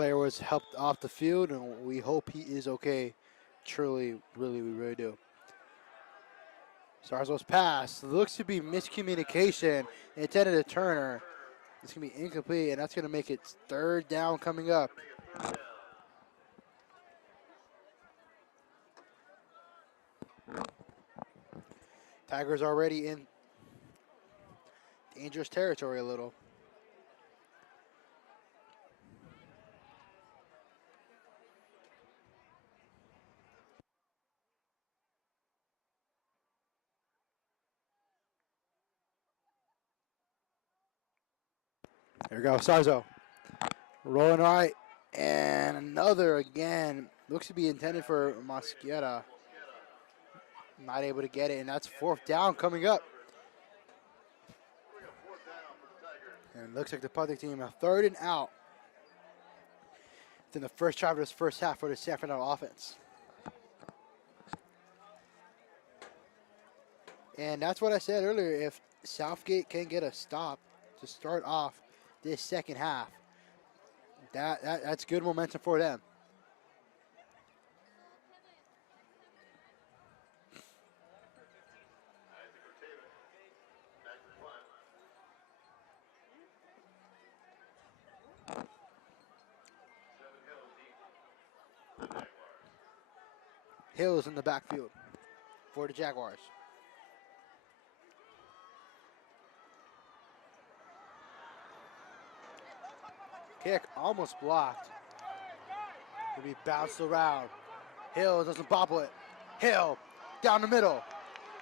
player was helped off the field, and we hope he is okay. Truly, really, we really do. Sarzo's pass looks to be miscommunication. Intended to Turner. It's going to be incomplete, and that's going to make it 3rd down coming up. Tigers already in dangerous territory a little. There we go, Sarzo. Rolling right, and another again. Looks to be intended for Mosquera. Not able to get it, and that's 4th down coming up. And it looks like the punting team a 3rd and out. It's in the first drive of this first half for the San Fernando offense. And that's what I said earlier. If Southgate can get a stop to start off this second half, that's good momentum for them. Hills in the backfield for the Jaguars. Kick almost blocked. Will be bounced around. Hill doesn't bobble it. Hill down the middle.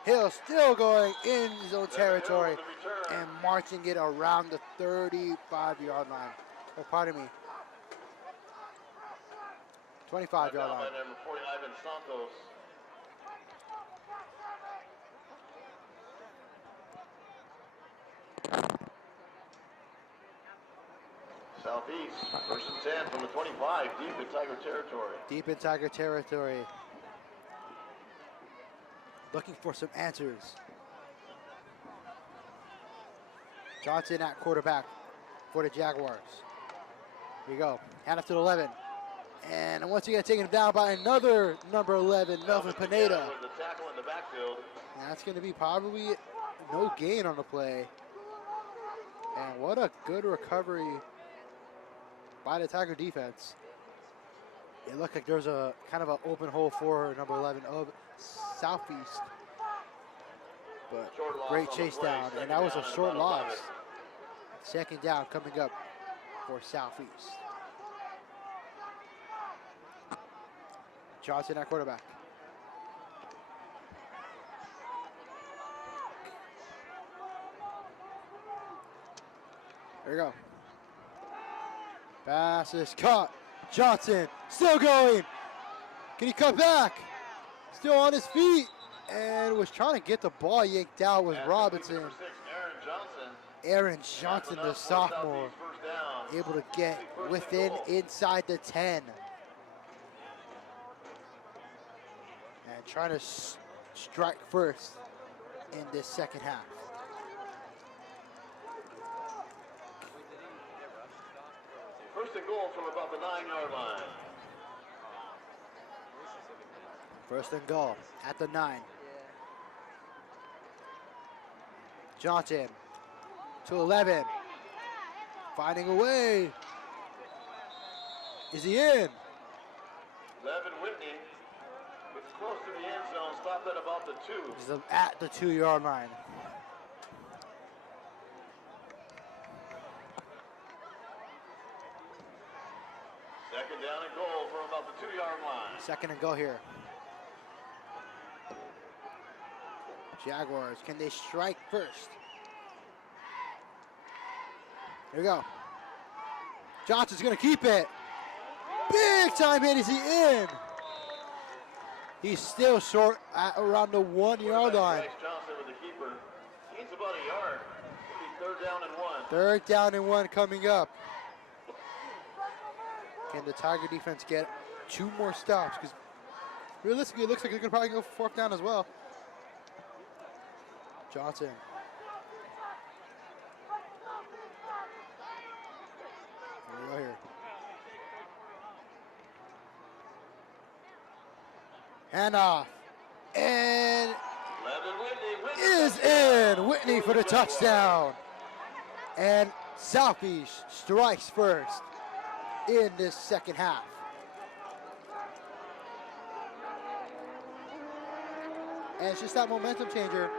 Hill still going in his own territory and marching it around the 35-yard line. Oh, pardon me. 25-yard line. By number 49, Santos. Southeast, 1st and 10 from the 25, deep in Tiger territory. Deep in Tiger territory. Looking for some answers. Johnson at quarterback for the Jaguars. Here we go. Hand off to the 11. And once again, taken down by another number 11, Melvin Pineda. With the tackle in the backfield. And that's going to be probably no gain on the play. And what a good recovery by the Tiger defense. It looked like there's a kind of an open hole for number 11 of Southeast. But great chase down, and that was a short loss. 2nd down coming up for Southeast. Johnson at quarterback. There we go. Pass is caught. Johnson still going. Can he cut back? Still on his feet. And was trying to get the ball yanked out with Robinson. Aaron Johnson, the sophomore, able to get inside the 10. And trying to strike first in this second half. First and goal from about the 9-yard line. First and goal at the 9. Johnson to 11. Finding a way. Is he in? 11 Whitney. It's close to the end zone. Stopped at about the 2. He's at the 2-yard line. Second down and goal from about the 2-yard line. Second and goal here. Jaguars, can they strike first? Here we go. Johnson's gonna keep it. Big time hit, is he in? He's still short at around the 1-yard line. Bryce Johnson with the keeper. Gains about a yard. It'll be 3rd down and 1. 3rd down and 1 coming up. Can the Tiger defense get 2 more stops? Because realistically, it looks like they're gonna probably go for 4th down as well. Johnson. Here we go here. Handoff. And is in. Whitney for the touchdown. And Southeast strikes first in this second half. And it's just that momentum changer.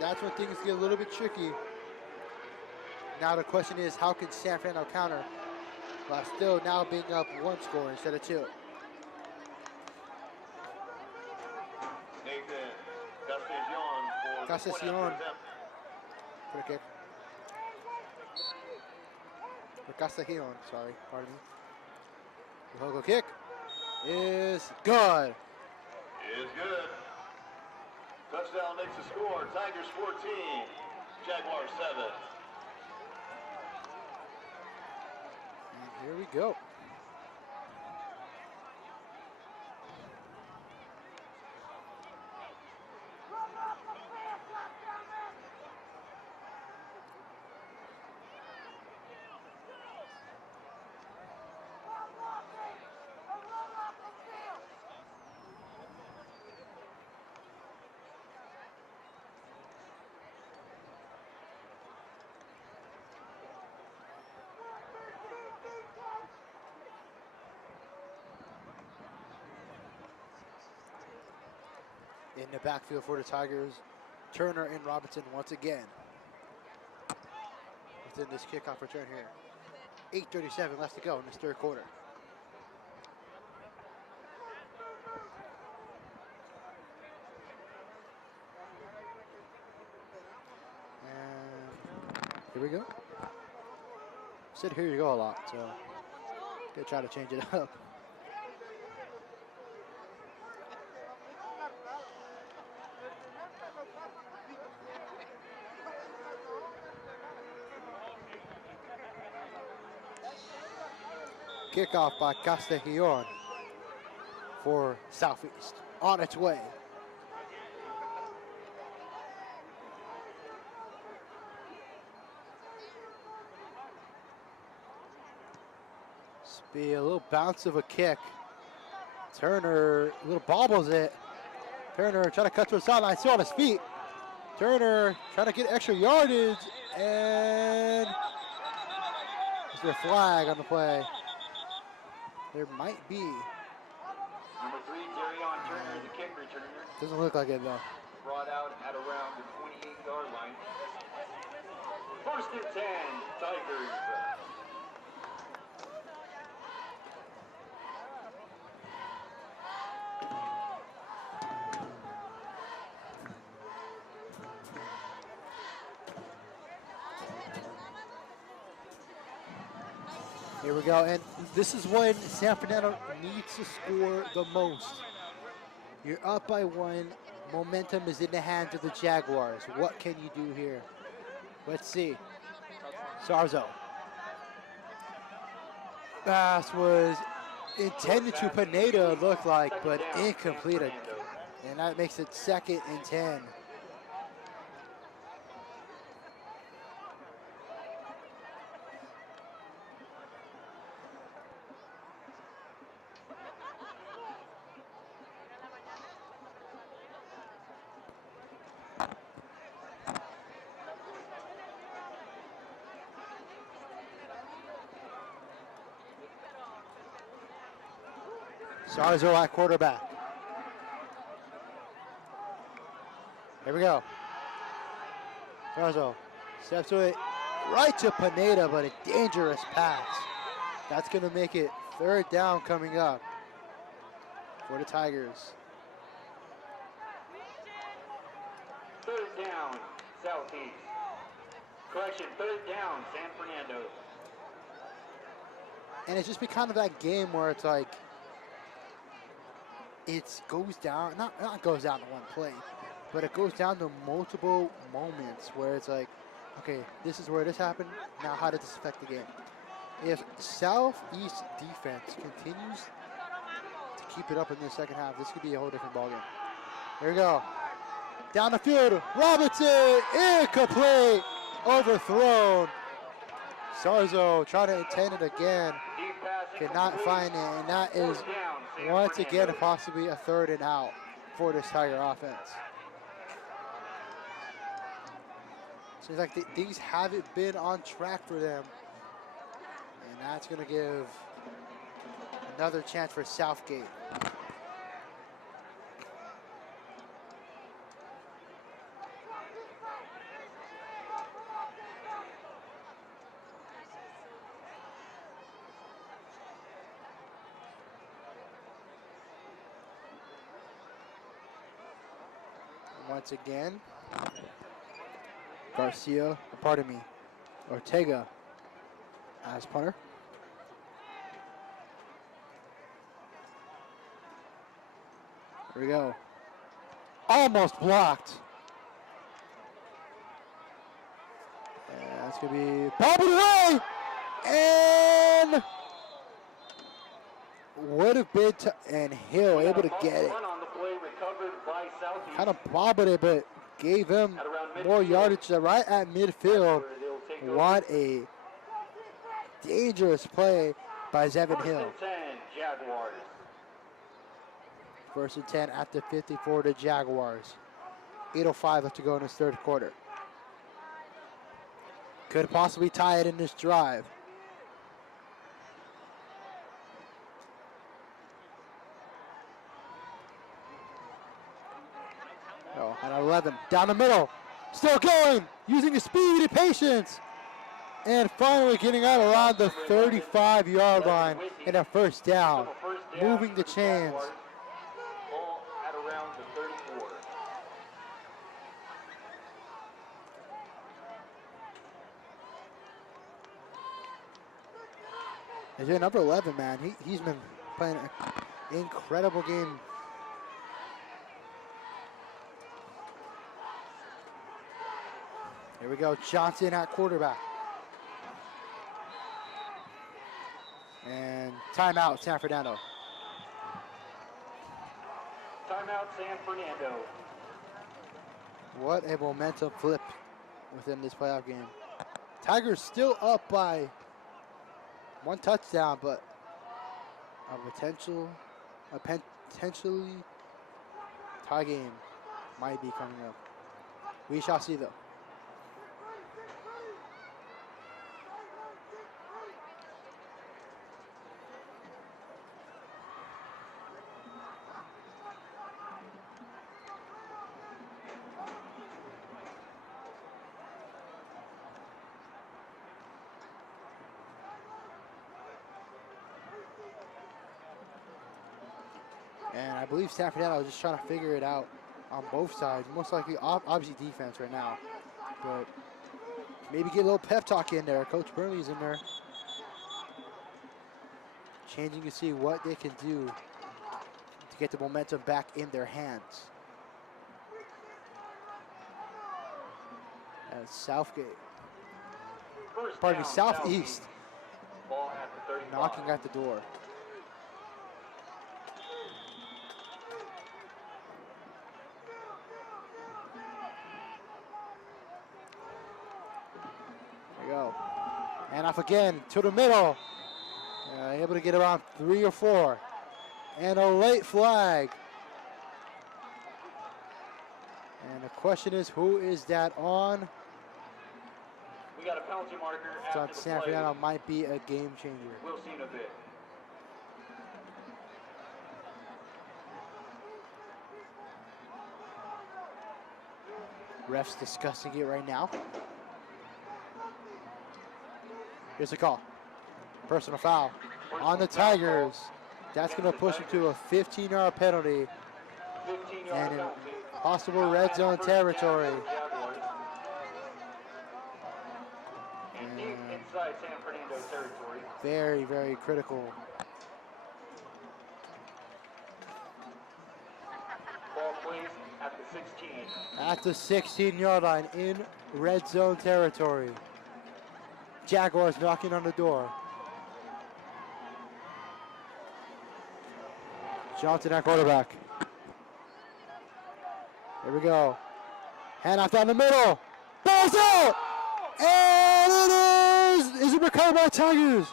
That's when things get a little bit tricky. Now the question is, how can San Fernando counter while still now being up 1 score instead of 2? Castacion for the kick. For Castacion, sorry, pardon me. The Hogo kick is good. Is good. Touchdown makes the score. Tigers 14, Jaguars 7. And here we go. In the backfield for the Tigers, Turner and Robinson once again. Within this kickoff return here. 8:37 left to go in this third quarter. And here we go. Said here you go a lot, so gonna try to change it up. Kickoff by Castellon for Southeast. On its way. This will be a little bounce of a kick. Turner, a little bobbles it. Turner trying to cut to the sideline, still on his feet. Turner trying to get extra yardage, and is there a flag on the play? There might be. Number 3, Darion Turner, the kick returner. Doesn't look like it though. Brought out at around the 28-yard line. First and 10, Tigers. Here we go, and this is when San Fernando needs to score the most. You're up by 1. Momentum is in the hands of the Jaguars. What can you do here? Let's see. Sarzo. Pass was intended to Pineda, it looked like, but incomplete. And that makes it 2nd and 10. Sarzo at quarterback. Here we go. Sarzo steps away right to Pineda, but a dangerous pass. That's going to make it 3rd down coming up for the Tigers. 3rd down, Southeast. Correction, 3rd down, San Fernando. And it's just been kind of that game where it's like, it goes down, not goes down to one play, but it goes down to multiple moments where it's like, okay, this is where this happened, now how did this affect the game? If Southeast defense continues to keep it up in the second half, this could be a whole different ballgame. Here we go. Down the field, Robinson, incomplete, overthrown. Sarzo trying to intend it again, cannot find it, and that is once again, possibly a 3rd and out for this Tiger offense. Seems like things haven't been on track for them. And that's going to give another chance for Southgate. Once again, Ortega as punter. Here we go. Almost blocked. And that's going to be popped away. And would have been, and Hill able to get it. Kind of bobbled it, but gave him more yardage right at midfield. What a dangerous play by Zevin Hill. 10, Jaguars. 1st and 10 at the 54 to Jaguars. 8:05 left to go in this 3rd quarter. Could possibly tie it in this drive. Oh, at 11, down the middle, still going, using his speed and patience, and finally getting out around the 35-yard line in a 1st down, moving the chains. Ball at around the 34. Is your number 11, man? He's been playing an incredible game. Here we go, Johnson at quarterback. And timeout, San Fernando. Timeout, San Fernando. What a momentum flip within this playoff game. Tigers still up by 1 touchdown, but a potentially tie game might be coming up. We shall see though. And I believe San Fernando is just trying to figure it out on both sides. Most likely, obviously, defense right now. But maybe get a little pep talk in there. Coach Burnley's in there. Changing to see what they can do to get the momentum back in their hands. As Southgate. Pardon me, Southeast. Ball at the 35. Knocking at the door. Go. And off again to the middle. Able to get around 3 or 4. And a late flag. And the question is, who is that on? We got a penalty marker after Thought the San play. Fernando might be a game changer. We'll see in a bit. Refs discussing it right now. Here's the call. Personal foul on the Tigers. That's going to push them to a 15-yard penalty 15-yard and in penalty. possible red zone territory. And deep inside San Fernando territory. Very, very critical. Ball placed at the 16. At the 16-yard line in red zone territory. Jaguars knocking on the door. Johnson at quarterback. Here we go. Handoff down the middle. Ball's out! And it is! Is it recovered by Tigers?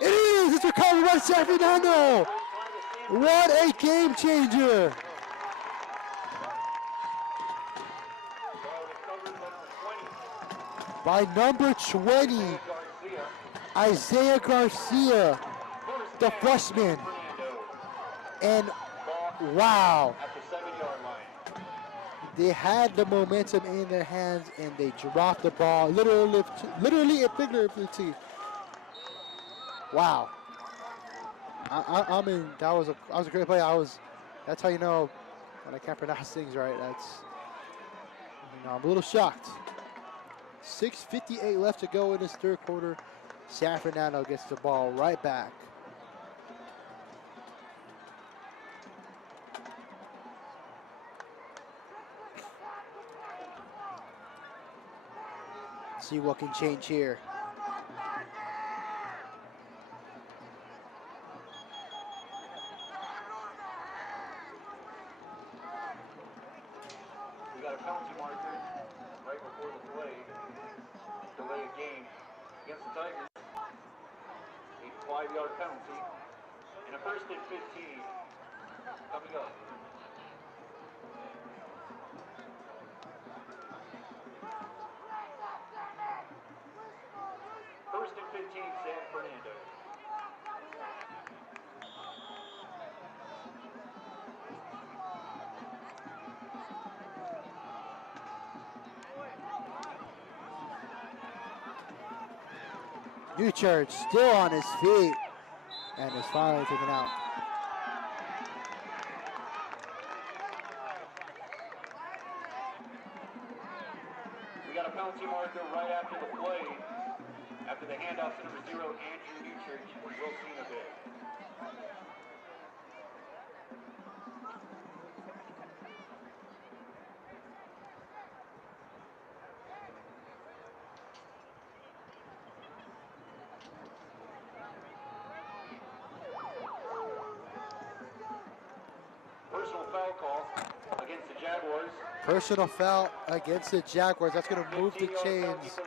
It is! It's recovered by San Fernando! What a game changer! By number 20, Isaiah Garcia, the freshman. And wow, they had the momentum in their hands and they dropped the ball, literally and figuratively too. Wow. I mean, that was a great play. That's how you know when I can't pronounce things right. I'm a little shocked. 6:58 left to go in this third quarter. San Fernando gets the ball right back. See what can change here. We got a penalty marker right before the play. Delay a game against the Tigers. A 5-yard penalty. And a first and 15 coming up. First and 15, San Fernando. Newchurch still on his feet and is finally taken out. We got a penalty marker right after the play. After the handoff to number 0, Andrew Newchurch. We'll see in a bit. Personal foul call against the Jaguars. Personal foul against the Jaguars. That's going to move the chains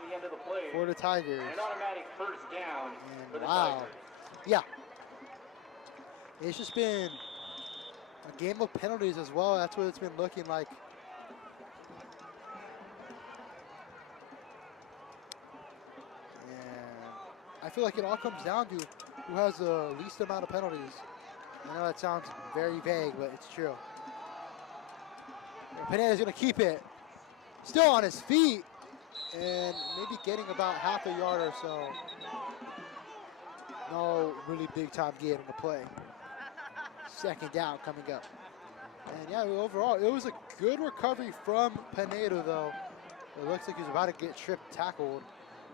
for the Tigers. An automatic first down for the wow. Tigers. Yeah. It's just been a game of penalties as well. That's what it's been looking like. And I feel like it all comes down to who has the least amount of penalties. I know that sounds very vague, but it's true. Pineda's going to keep it. Still on his feet. And maybe getting about half a yard or so. No really big time gain in the play. Second down coming up. And yeah, overall, it was a good recovery from Pineda, though. It looks like he was about to get tripped tackled.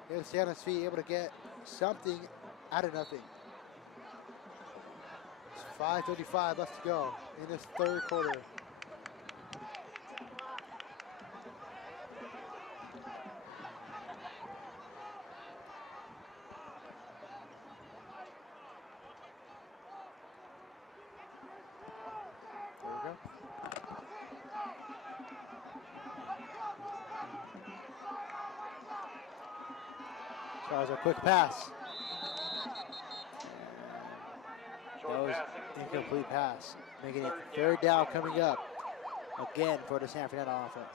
He was on his feet, able to get something out of nothing. 5:35 left to go in this third quarter. There we go. So that was a quick pass. That was incomplete pass, making it third down coming up again for the San Fernando offense.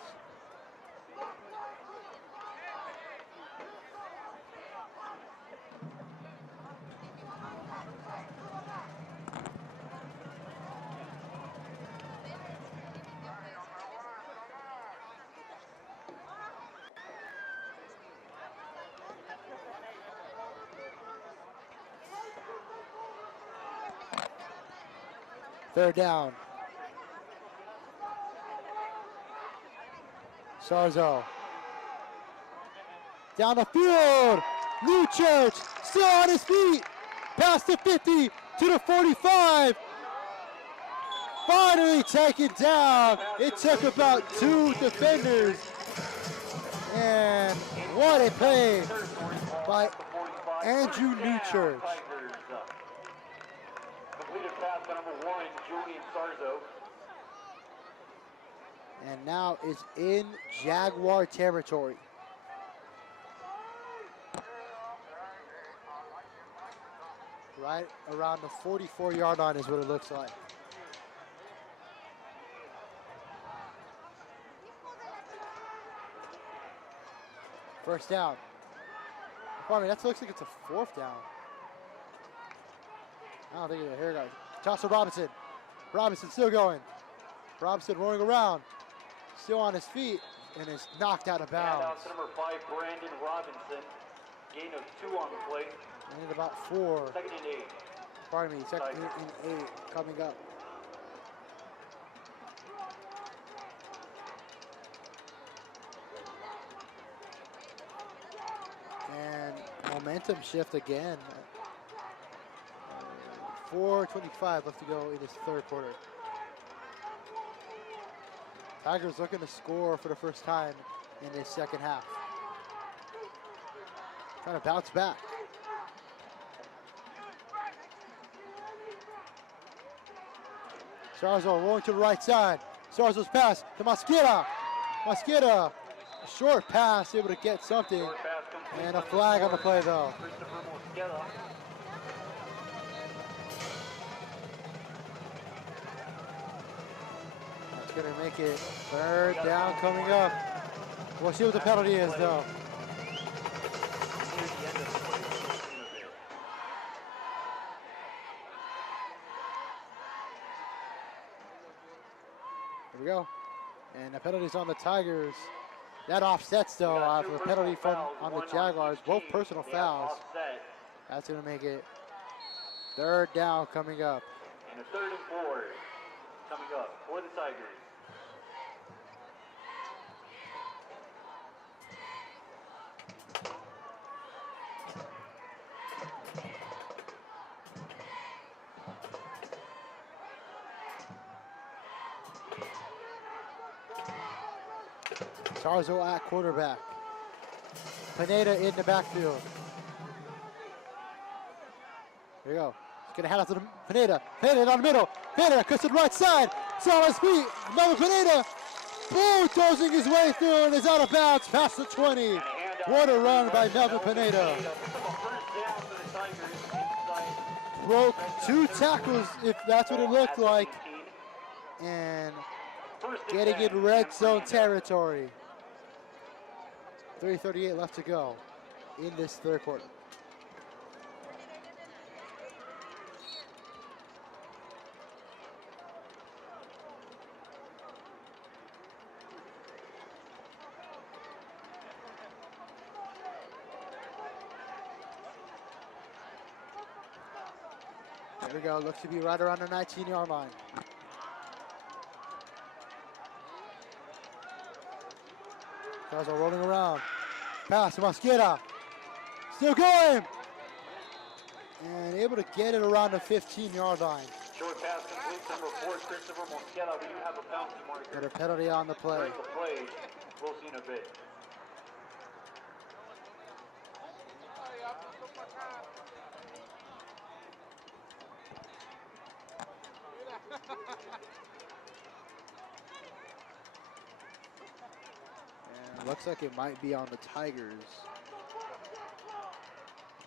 Third down. Sarzo. Down the field. Newchurch still on his feet. Past the 50 to the 45. Finally taken down. It took about 2 defenders. And what a play by Andrew Newchurch. Completed pass by number 1, Julian Sarzo. And now is in Jaguar territory. Right around the 44-yard line is what it looks like. First down. Pardon me, that looks like it's a 4th down. I don't think it's here, guys. Toss to Robinson. Robinson still going. Robinson rolling around. Still on his feet and is knocked out of bounds. And out to number 5, Brandon Robinson. Gain of 2 on the play. And about 4. 2nd and 8. Pardon me, 2nd and 8 coming up. And momentum shift again. 4:25 left to go in this 3rd quarter. Tigers looking to score for the first time in this 2nd half. Trying to bounce back. Sarzo rolling to the right side. Sarzo's pass to Mosqueda. Mosqueda, a short pass, able to get something. And a flag on the play though. That's going to make it 3rd down coming up. We'll see what the penalty is though. Here we go. And the penalty's on the Tigers. That offsets though for the penalty from on the Jaguars. Both personal fouls. That's going to make it 3rd down coming up. And a 3rd and 4 coming up for the Tigers. Sarzo at quarterback. Pineda in the backfield. Here we go. He's gonna hand out to Pineda. Pineda down the middle. Pineda cuts to the right side. It's on his feet. Another Pineda. Bulldozing his way through and is out of bounds past the 20. What a run by Melvin Pineda. Broke 2 tackles, if that's what it looked like. And getting in red zone territory. 3:38 left to go in this 3rd quarter. There we go, looks to be right around the 19-yard line. Guys are rolling around. Pass to Mosqueda. Still going. And able to get it around the 15-yard line. Short pass complete, number 4, Christopher Mosqueda. We do have a penalty marker. Got a penalty on the play. Break the play. We'll see in a bit. And looks like it might be on the Tigers.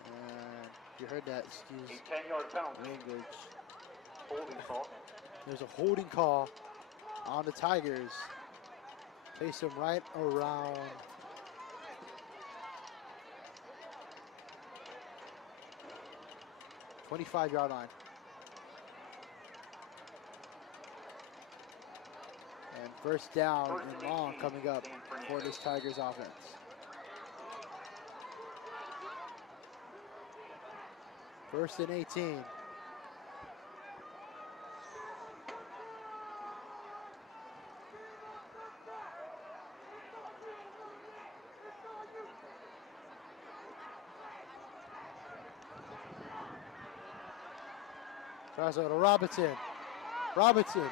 And you heard that, excuse A 10-yard penalty. language. Holding call. There's a holding call on the Tigers. Place them right around the 25-yard line. And first down and long coming up for this Tigers offense. First and 18. Tries to Robinson. Robinson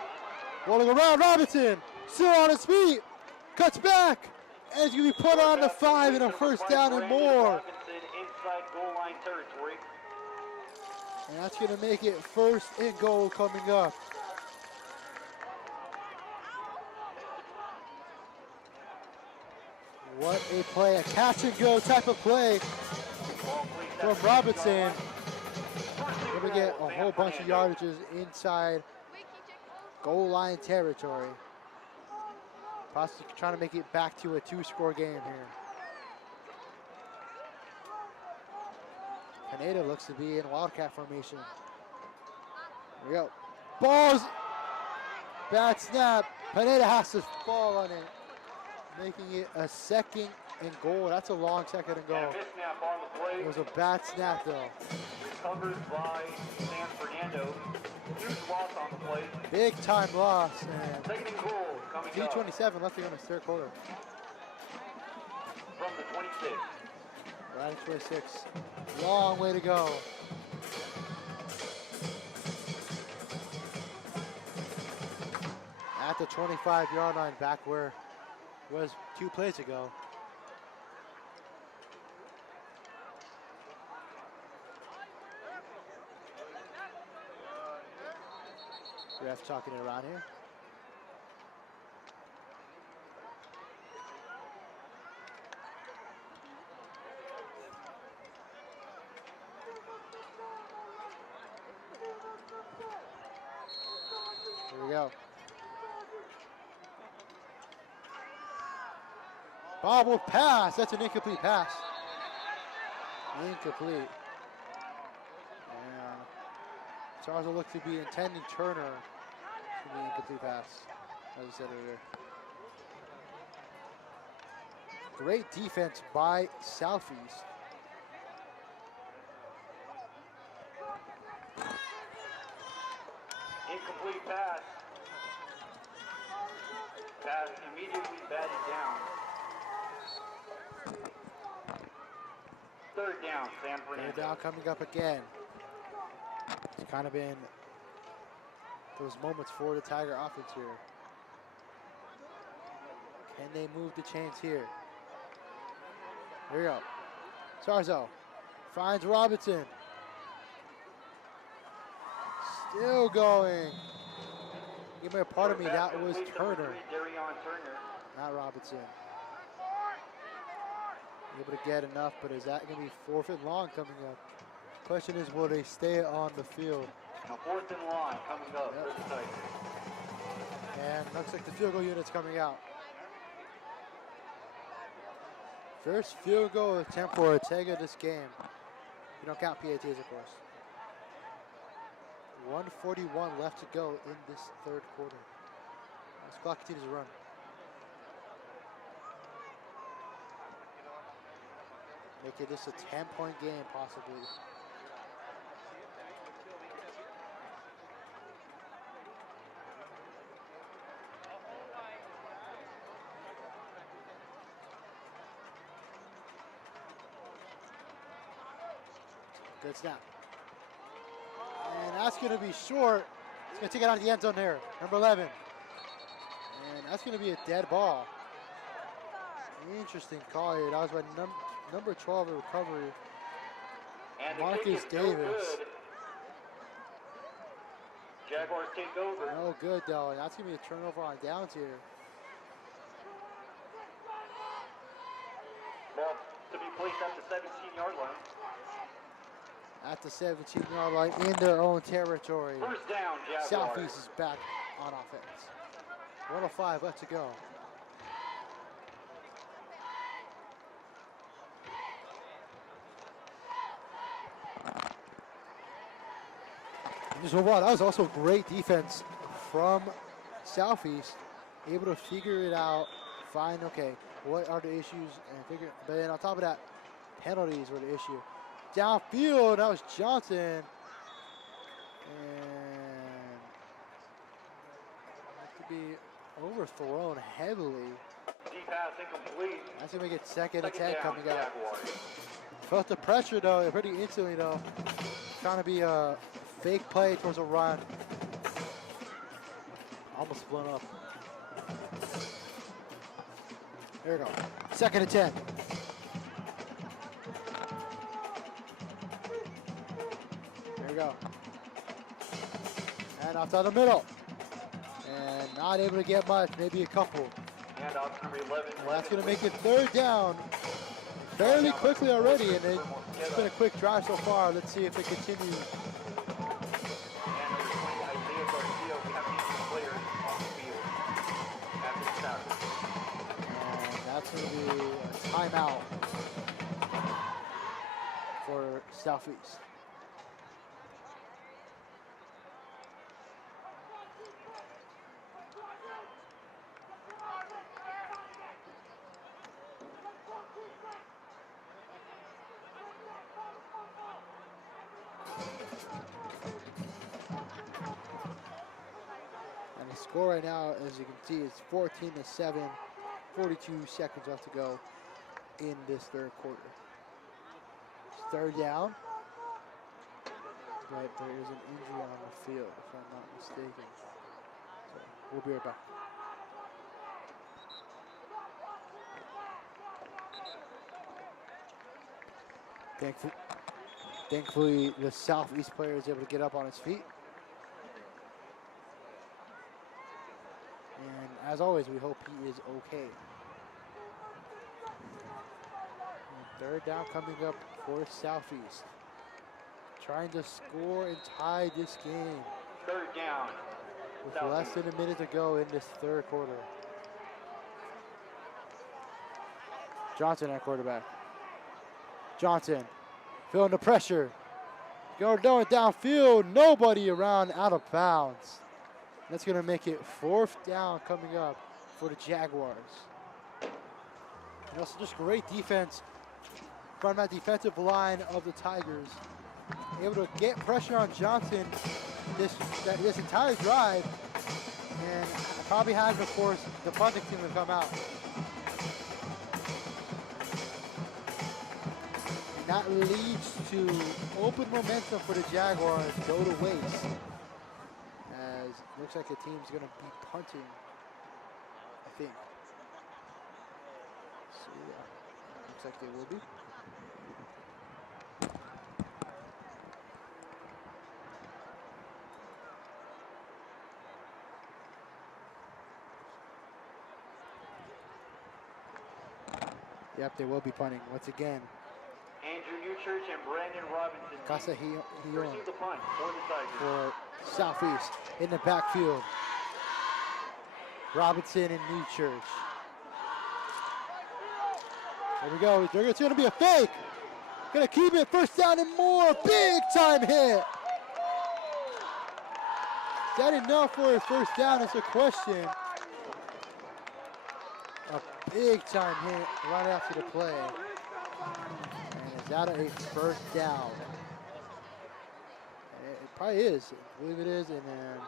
rolling around. Robinson still on his feet. Cuts back. And it's going to be put on the 5 and a first down and more. Inside goal line territory. And that's going to make it first and goal coming up. What a play, a catch and go type of play from Robinson. Gonna get a whole bunch of yardages inside goal line territory. Possibly trying to make it back to a 2-score game here. Pineda looks to be in Wildcat formation. Here we go. Balls! Bad snap. Pineda has to fall on it, making it a 2nd and goal. That's a long 2nd and goal. It was a bad snap though. Recovered by San Fernando. Huge loss on the play. Big time loss. And 2nd and goal coming up 3:27 left to go in the 3rd quarter. from the 26. Right at 26. Long way to go. At the 25-yard line, back where it was 2 plays ago. Ref talking it around here. Here we go. Bobble pass. That's an incomplete pass. Incomplete. And Stars will look to be intending Turner to be incomplete pass, as I said earlier. Great defense by Southeast. Incomplete pass. Pass immediately batted down. 3rd down, San Fernando. 3rd down coming up again. It's kind of been those moments for the Tiger offense here. Can they move the chains here? Here we go. Sarzo finds Robinson. Still going. Give me a part of me, that was Turner, not Robinson. Able to get enough, but is that going to be 4th and long coming up? Question is, will they stay on the field? Now 4th and long coming up for the Tigers. And looks like the field goal unit's coming out. First field goal attempt for Ortega this game. You don't count PATs, of course. 1:41 left to go in this 3rd quarter. This clock continues to run. Making this a 10-point game, possibly. Good snap. And that's going to be short. It's going to take it out of the end zone there. Number 11. And that's going to be a dead ball. Interesting call here. That was by number 12 recovery. And Marcus Davis. No Jaguars take over. No good though. That's going to be a turnover on downs here. Ball to be placed at the 17-yard line. At the 17-yard line in their own territory. 1st down, Jaguars. Southeast is back on offense. 1:05 left to go. And just overall, that was also great defense from Southeast. Able to figure it out, find, okay, what are the issues, and figure, but then on top of that, penalties were the issue. Downfield, that was Johnson. And that could be overthrown heavily. Deep pass incomplete. That's gonna make it 2nd and 10 down, coming up. Jaguars. Felt the pressure though, pretty instantly though. Trying to be a fake play towards a run. Almost blown up. There we go. 2nd and 10. There we go. And off down the middle. And not able to get much, maybe a couple. And off number 11. And that's going to make it 3rd down. fairly quickly already, and it's been a quick drive so far. Let's see if it continues. And number 20, Isaiah Garcia, we have these players on the field after the tackle. And that's going to be a timeout for Southeast. And the score right now, as you can see, is 14-7, 42 seconds left to go in this third quarter. It's third down, but there is an injury on the field, if I'm not mistaken. So we'll be right back. Thankfully, the Southeast player is able to get up on his feet. And as always, we hope he is okay. And third down coming up for Southeast. Trying to score and tie this game. Third down. With less than a minute to go in this third quarter. Johnson at quarterback. Johnson feeling the pressure. Going downfield, nobody around, out of bounds. That's going to make it fourth down coming up for the Jaguars. And also just great defense from that defensive line of the Tigers. Able to get pressure on Johnson this entire drive, and probably has, of course, the punting team to come out. And that leads to open momentum for the Jaguars go to waste. As looks like the team's going to be punting, I think. So yeah, looks like they will be. Yep, they will be punting once again. Andrew Newchurch and Brandon Robinson Casa receive the punt for the Tigers. For Southeast in the backfield. Robinson and Newchurch. There we go. It's going to be a fake. Going to keep it first down and more. Big time hit. Is that enough for a first down? Is a question. A big time hit right after the play. And is that a first down? It probably is. I believe it is. And then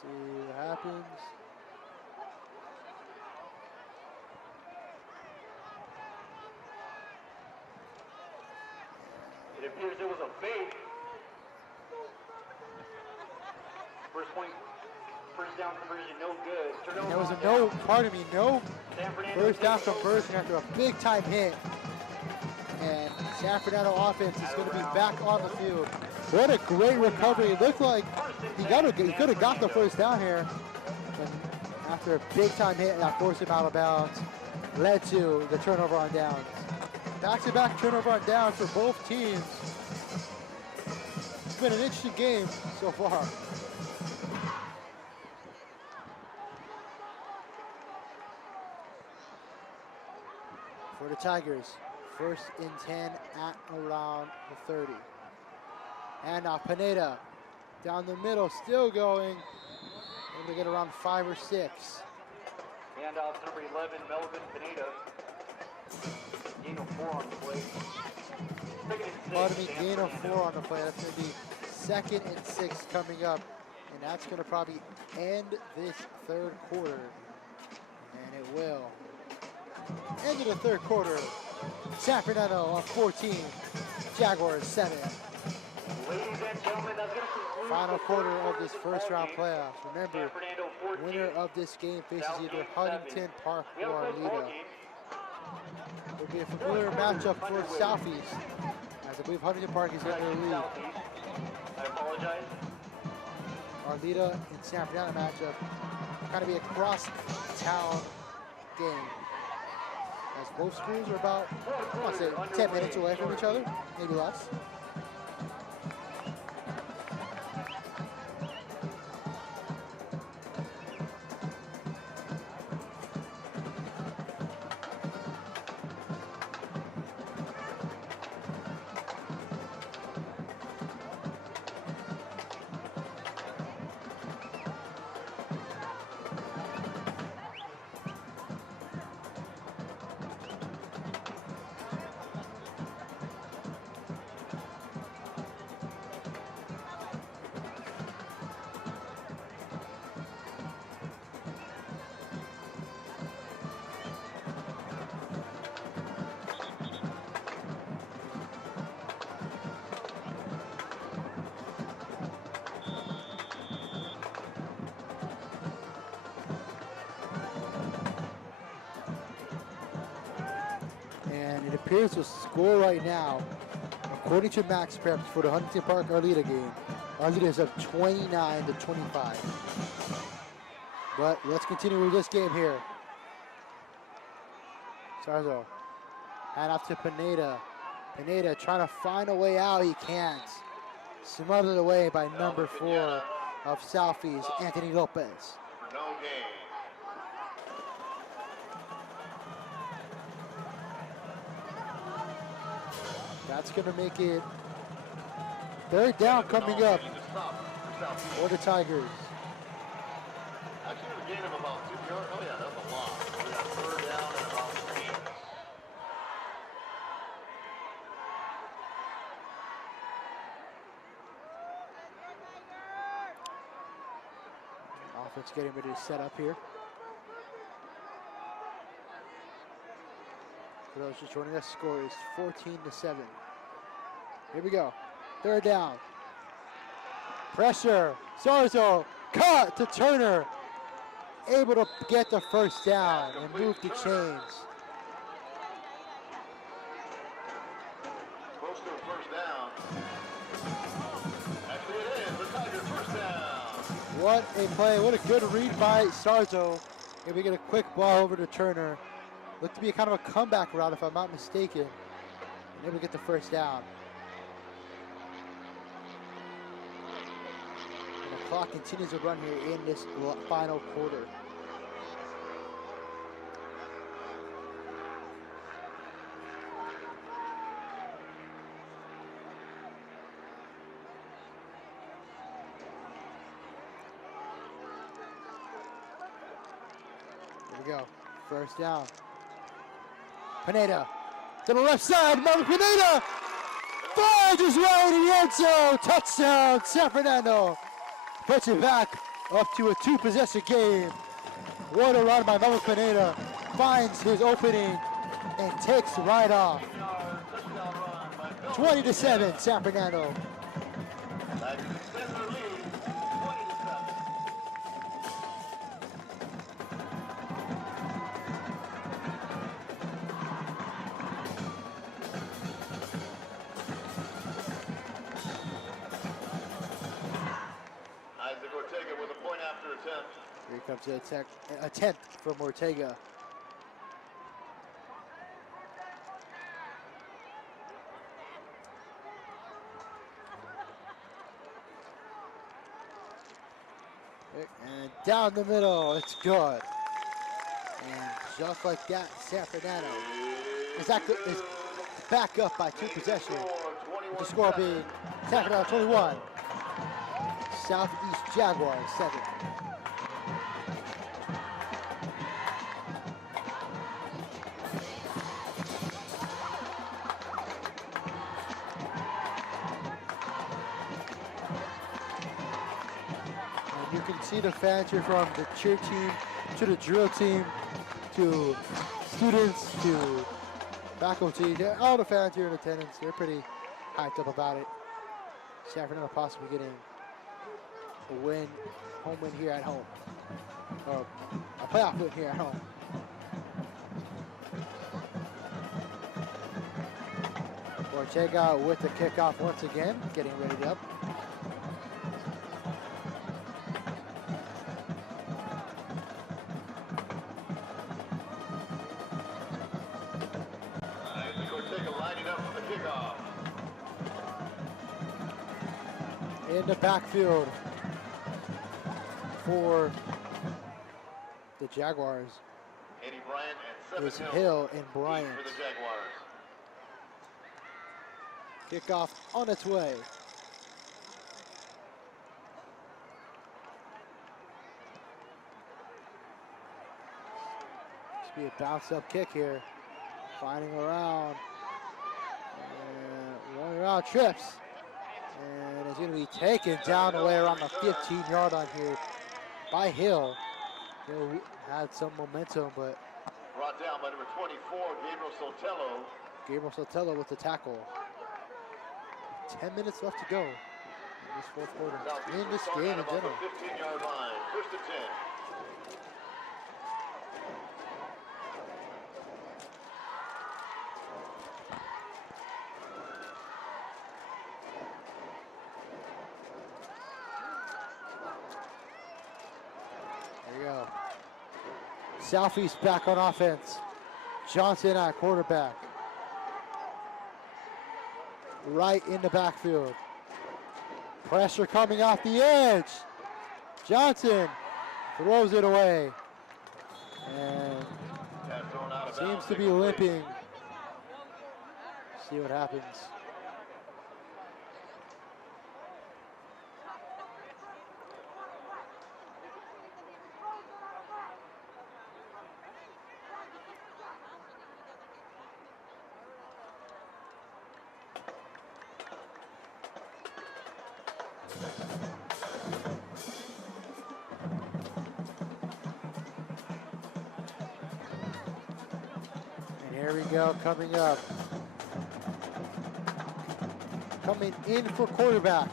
see what happens. It appears there was a fake. First down conversion, no good. There was a no first down conversion after a big time hit. And San Fernando offense is going to be back on the field. What a great recovery. It looked like he could have got the first down here. But after a big time hit that forced him out of bounds, led to the turnover on downs. Back-to-back turnover on downs for both teams. It's been an interesting game so far. For the Tigers, first and 10 at around the 30. And now Pineda down the middle, still going. Able to get around 5 or 6. Handoff number 11, Melvin Pineda. Gain of 4 on the play. Pardon me, gain of 4 on the play. That's going to be 2nd and 6 coming up. And that's going to probably end this third quarter. And it will. End of the third quarter. San Fernando on 14. Jaguars 7. Ladies and gentlemen, that's going to conclude final quarter of this first round playoffs. Remember, winner of this game faces either Huntington Park or Arleta. It will be a familiar matchup for Southeast, as I believe Huntington Park is in their lead. I apologize. Arleta and San Fernando matchup, kind of be a cross-town game. as both schools are about, I want to say, 10 minutes away from each other, maybe less. And it appears the score right now, according to Max Preps for the Huntington Park Arleta game, Arleta is up 29-25. But let's continue with this game here. Sarzo, hand off to Pineda. Pineda trying to find a way out, he can't. Smothered away by number 4 of Southeast, Anthony Lopez. For no gain. That's going to make it third down coming up for the Tigers. Actually, a gain of about 2 yards. Oh, yeah, that's a lot. We got third down and about 3 yards. Offense getting ready to set up here. For those just joining us, score is 14-7. Here we go. Third down. Pressure. Sarzo. Cut to Turner. Able to get the first down and move the chains. Close to a first down. Actually, it is the Tigers' first down. What a play. What a good read by Sarzo. And we get a quick ball over to Turner. Looked to be a kind of a comeback route, if I'm not mistaken. And able to get the first down. And the clock continues to run here in this final quarter. Here we go. First down. Pineda to the left side. Maverick Pineda finds his way to the end zone. Touchdown, San Fernando. Puts it back up to a 2-possession game. What a run by Maverick Pineda. Finds his opening and takes right off. 20-7, San Fernando. Here comes the attempt from Ortega. And down the middle, it's good. And just like that, San Fernando is back up by 2 possessions. With the score being San Fernando 21, Southeast Jaguars 7. You can see the fans here, from the cheer team to the drill team to students to faculty. All the fans here in attendance, they're pretty hyped up about it. San Fernando possibly getting a win, home win here at home. Or a playoff win here at home. Ortega with the kickoff once again, getting ready up. in the backfield for the Jaguars Eddie Bryant and is 7 Hill and each Bryant. for the Jaguars. Kickoff on its way. This will be a bounce up kick here. Finding around. And running around, trips. And it's going to be taken down away around the 15-yard line here by Hill. Hill had some momentum, but Brought down by number 24, Gabriel Sotelo. Sotelo with the tackle. 10 minutes left to go in this fourth quarter. In this game in general. 15-yard line, 1st and 10. There you go. Southeast back on offense. Johnson at quarterback. Right in the backfield. Pressure coming off the edge. Johnson throws it away. And seems to be limping. See what happens. And here we go, coming up. Coming in for quarterback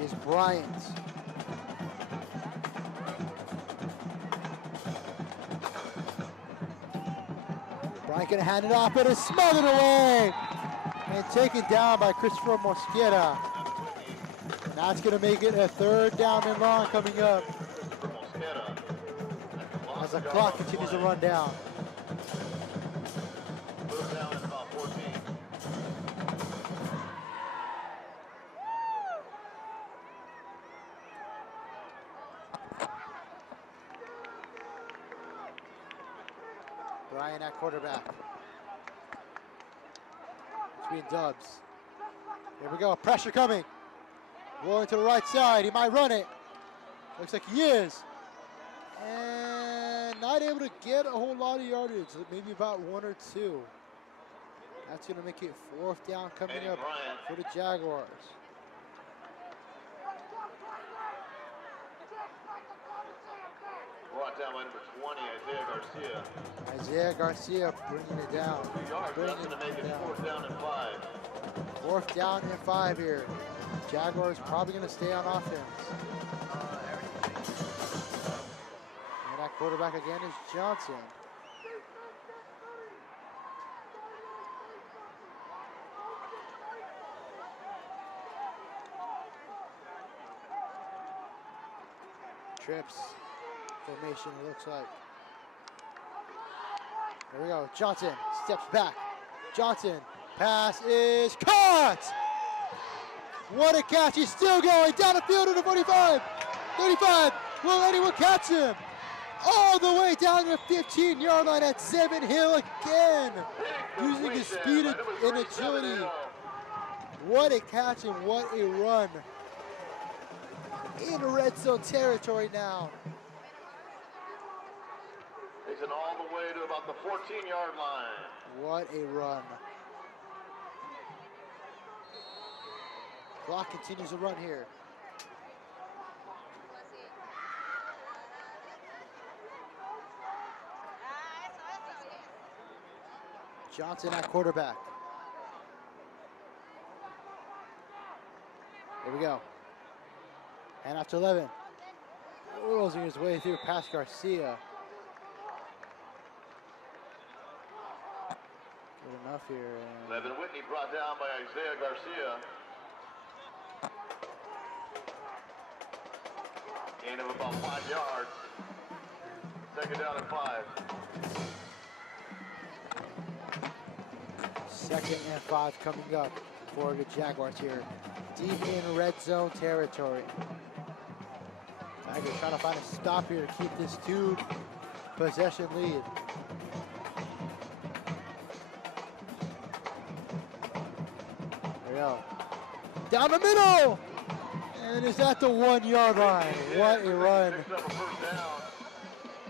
is Bryant. Bryant gonna hand it off, but it's smothered away and taken down by Christopher Mosquera. That's gonna make it a 3rd down and long coming up as the clock continues to run down. Bryant at quarterback. Between Dubs. Here we go, pressure coming. Rolling to the right side, he might run it. Looks like he is. And not able to get a whole lot of yardage, maybe about 1 or 2. That's gonna make it 4th down coming up for the Jaguars. Brought down by number 20, Isaiah Garcia. Isaiah Garcia bringing it down. 2 yards, that's going to make it 4th down and 5. 4th down and 5 here. Jaguars probably going to stay on offense. And that quarterback again is Johnson. Trips. Formation, it looks like. There we go. Johnson steps back. Johnson, pass is caught! What a catch. He's still going down the field to the 45. 35. Will anyone catch him? All the way down to the 15-yard line at 7. Hill again. Using his speed and agility. What a catch and what a run. In red zone territory now. Takes it all the way to about the 14-yard line. What a run. Clock continues to run here. Johnson at quarterback. Here we go. And after 11. Losing his way through past Garcia. Good enough here. Levin Whitney brought down by Isaiah Garcia. Gain of about 5 yards. 2nd down and 5. 2nd and 5 coming up for the Jaguars here. Deep in red zone territory. Tigers trying to find a stop here to keep this 2-possession lead. There we go. Down the middle! And is at the 1-yard line. What a run.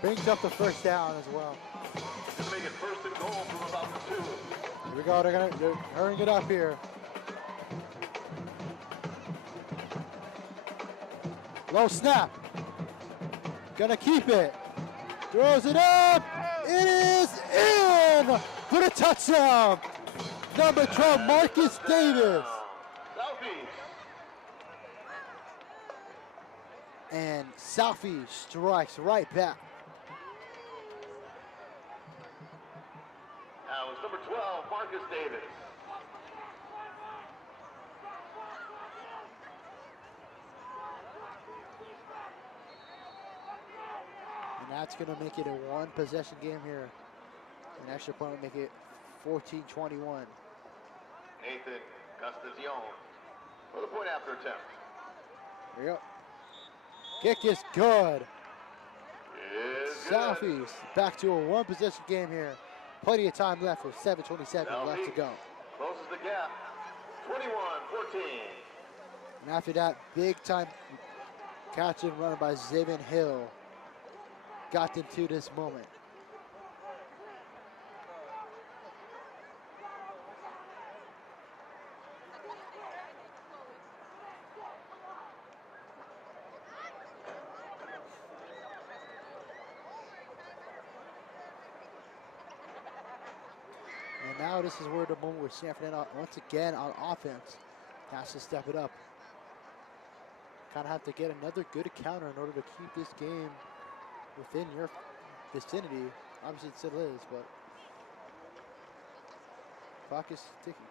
Brings up the first down as well. Make it first and goal from about the 2. Here we go, they're hurrying it up here. Low snap. Gonna keep it. Throws it up. It is in for the touchdown. Number 12, Marcus Davis. And Southie strikes right back. Now it's number 12, Marcus Davis. And that's going to make it a 1-possession game here. An extra point will make it 14-21. Nathan Castazione for the point after attempt. There we go. Kick is good. Good. Southeast back to a 1-possession game here. Plenty of time left with 7:27 left to go. Closes the gap. 21-14. And after that, big time catch and run by Zayvon Hill got them to this moment. And now this is where the moment where San Fernando, once again on offense, has to step it up. Kind of have to get another good counter in order to keep this game within your vicinity. Obviously it still is, but clock is ticking.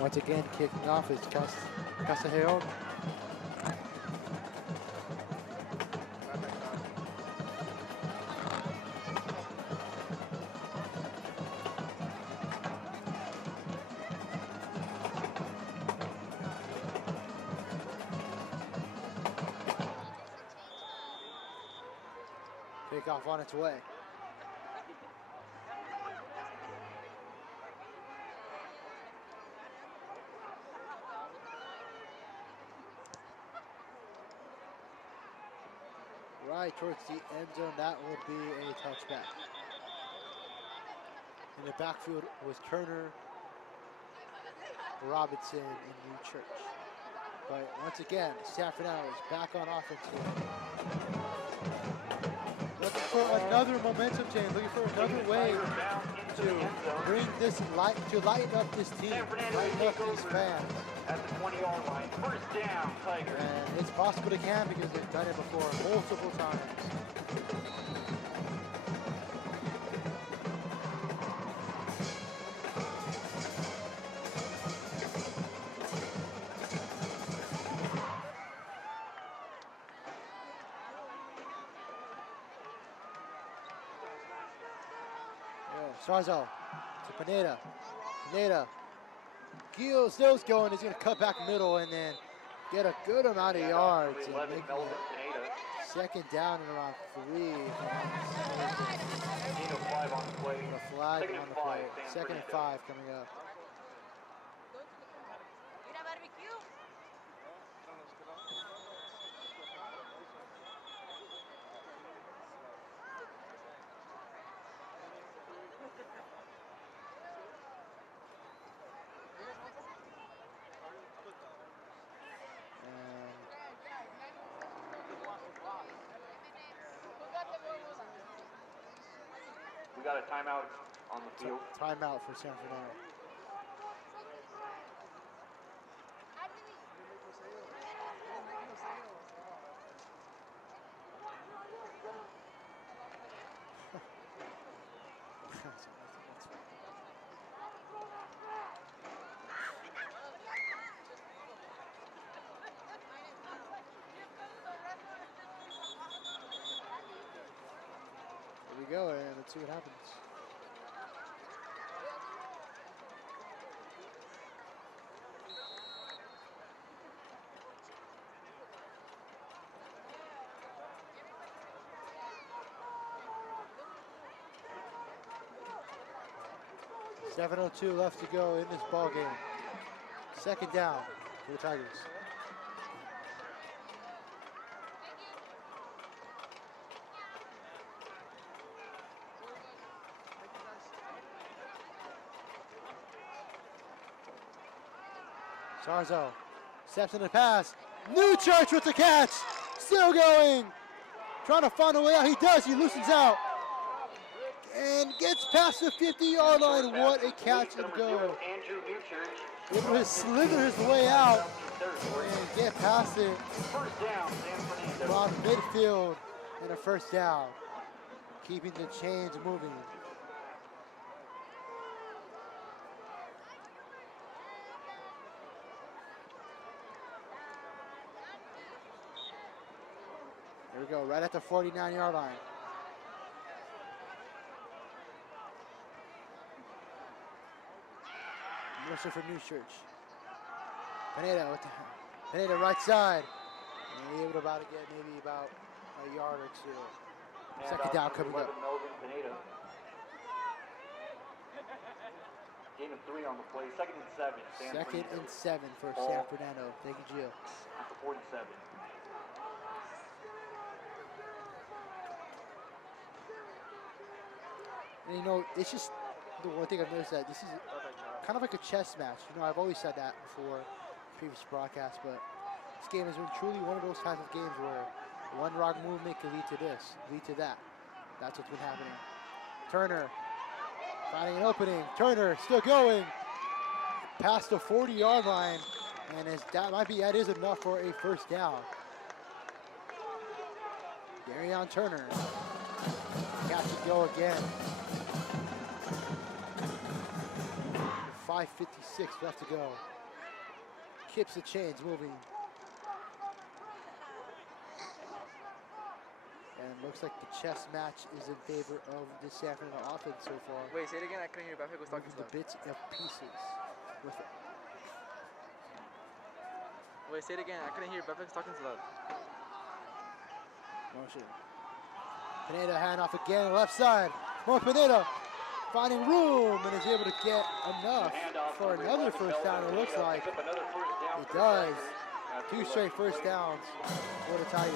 Once again, kicking off is Casajero. Kickoff on its way. Right towards the end zone, that will be a touchback. In the backfield was Turner, Robinson, and New Church. But once again, San Fernando is back on offense here. Looking for another momentum change, looking for another way to bring this to lighten up this team, lighten up these fans. At the 20-yard line, first down, Tigers. And it's possible they can because they've done it before multiple times. Sarzo to Pineda. Pineda. Gil stills going. He's going to cut back middle and then get a good amount of yards. And make it second down and around 3. Flag on the play. A flag on the play. Second and 5 coming up. We got a timeout on the field. Timeout for San Fernando. Let's see what happens. .7:02 left to go in this ball game. Second down for the Tigers. Sarzo steps in the pass. New Church with the catch. Still going. Trying to find a way out. He does. He loosens out. And gets past the 50-yard line. What a catch and go. Able to slither his way out and get past it from midfield and a first down. Keeping the chains moving. Here we go, right at the 49-yard line. Mercer for New Church. Pineda right side. And able to about to get maybe about a yard or two. Second down coming up. Gain of 3 on the play. Second and 7. Second and 7 for San Fernando. Thank you, Gio. At the 47. And you know, it's just the one thing I've noticed that this is kind of like a chess match. You know, I've always said that before previous broadcasts, but this game has been truly one of those types of games where one wrong movement can lead to this, lead to that. That's what's been happening. Turner finding an opening. Turner still going past the 40-yard line, and that is enough for a first down. Darion Turner. Catch and go again. 5:56 left to go. Keeps the chains moving. And looks like the chess match is in favor of the San Fernando offense so far. Wait, say it again. I couldn't hear. Buffett was talking The bits of pieces. Wait, say it again. I couldn't hear. Buffett was talking too loud. Motion. Pineda handoff again, left side. More Pineda finding room and is able to get enough for another first down. It looks like it does. 2 straight first downs for the Tigers.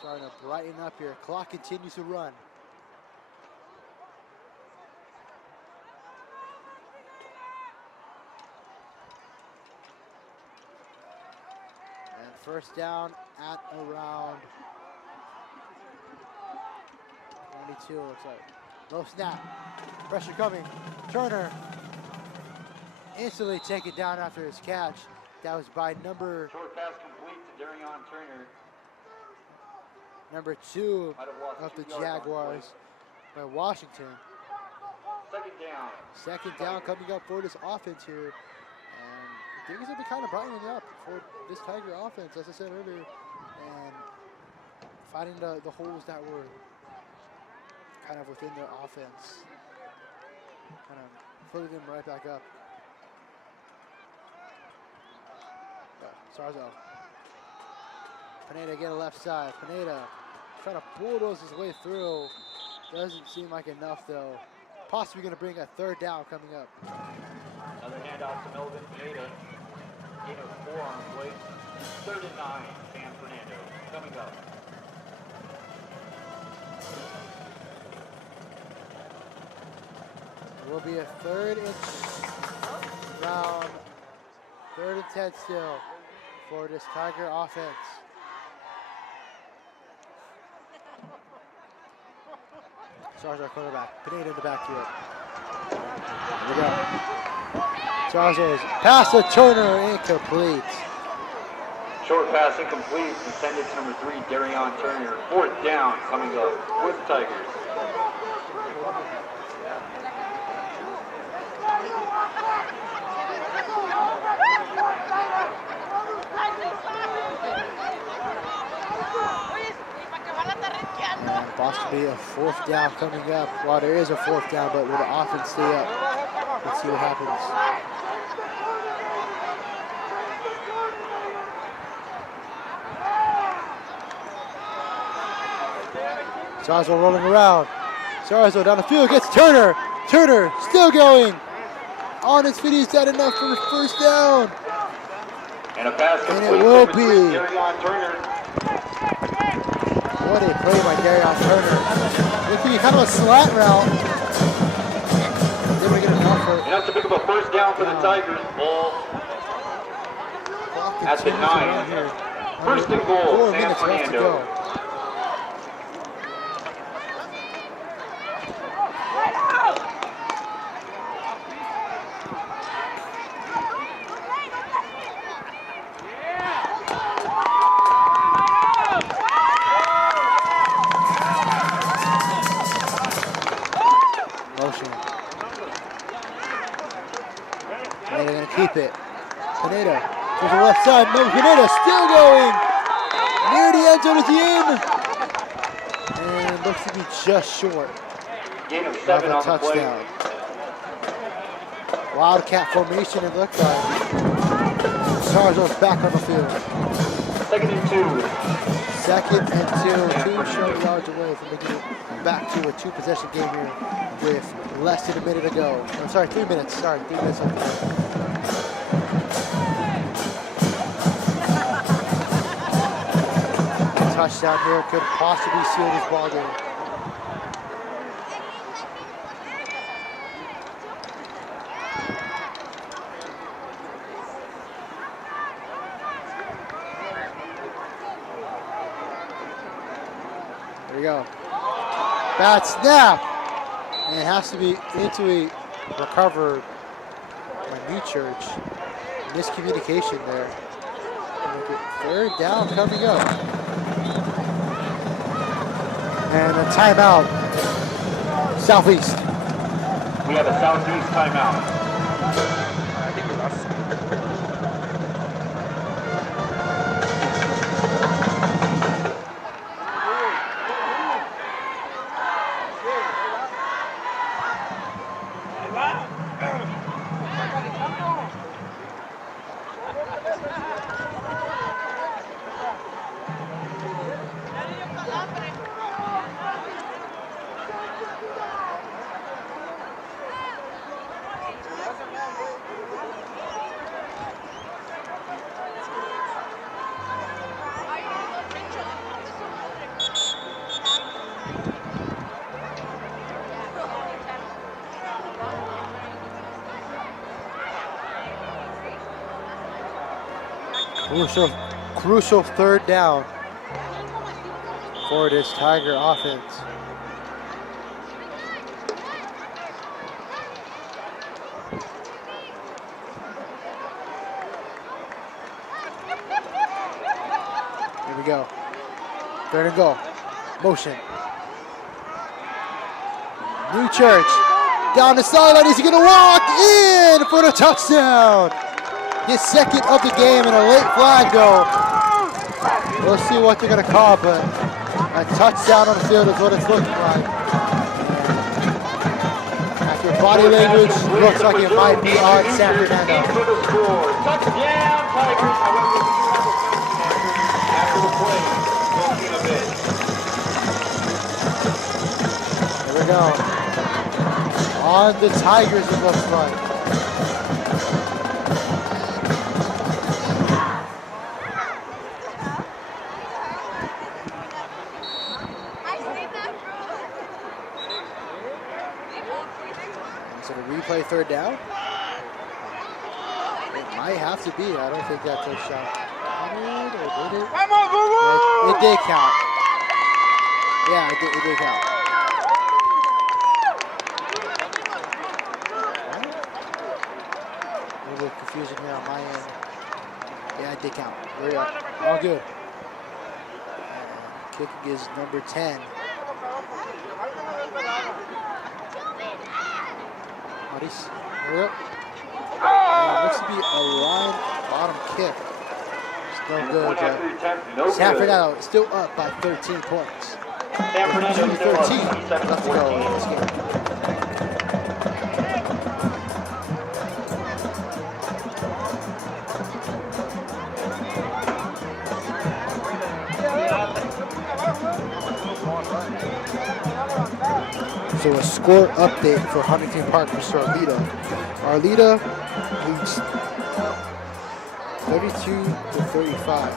Starting to brighten up here. Clock continues to run. First down at around 22, looks like. Low snap. Pressure coming. Turner instantly taken down after his catch. That was by number... Short pass complete to Darion Turner. Number 2 of the Jaguars by Washington. Second down. Second down coming up for this offense here. Things have been kind of brightening up for this Tiger offense, as I said earlier, and finding the holes that were kind of within their offense, kind of putting them right back up. Sarzo. Pineda again left side. Pineda trying to bulldoze his way through. Doesn't seem like enough though. Possibly going to bring a third down coming up. Another handoff to Melvin Pineda. Gain of 4 on the play. 3rd and 9, San Fernando. Coming up. It will be a 3rd and down. 3rd and 10 still for this Tiger offense. Charles, our quarterback. Pineda in the backfield. Here we go. Charles pass to Turner, incomplete. Short pass incomplete. Intended to number 3, Darion Turner. 4th down coming up with the Tigers. be a 4th down coming up. Well, there is a 4th down, but will the offense stay up? Let's see what happens. Sarzo rolling around. Sarzo down the field, gets Turner. Turner still going. On his feet, he's done enough for the 1st down. And a pass And it will be. Turner. What a play by Darion Turner. Looks to be kind of a slant route. They were getting enough for it. And that's a bit of a 1st down for the Tigers. Ball at the 9. Here. 1st and goal, 4 San minutes left to Fernando. go. Keep it. Pineda to the left side. No, Pineda still going. Near the end zone is he in. And looks to be just short Gain of of 7 a on the play. touchdown. Wildcat formation, it looked like. Sarzo's back on the field. 2nd and 2. 2nd and 2. 2 short yards away from making it back to a 2-possession game here with less than a minute to go. I'm sorry, 3 minutes. Sorry, 3 minutes left to go. Touchdown here could possibly seal this ball game. There we go. Bad snap. And it has to be into a recovered by New Church. Miscommunication there. 3rd down coming up. And a timeout. Southeast. We have a Southeast timeout. Crucial 3rd down for this Tiger offense. Here we go. 3rd and goal. Motion. New Church down the sideline. He's going to walk in for the touchdown. His 2nd of the game and a late flag though. We'll see what they're going to call, but a touchdown on the field is what it's looking like. After body language, looks like it might be on San Fernando. Touchdown, Tigers. After the play, There we go. On the Tigers, it looks like. Replay 3rd down. It might have to be. I don't think that touchdown counted, or did it? It did count. Yeah, it did count. A little bit confusing here on my end. Yeah, it did count. We're all good. Kicking is number 10. Looks to be a line bottom kick. Still good, but San Fernando still up by 13 points. San Fernando 2:13 still up left to go in this 27-14. game. So a score update for Huntington Park versus Arleta. Arleta leads 32-35.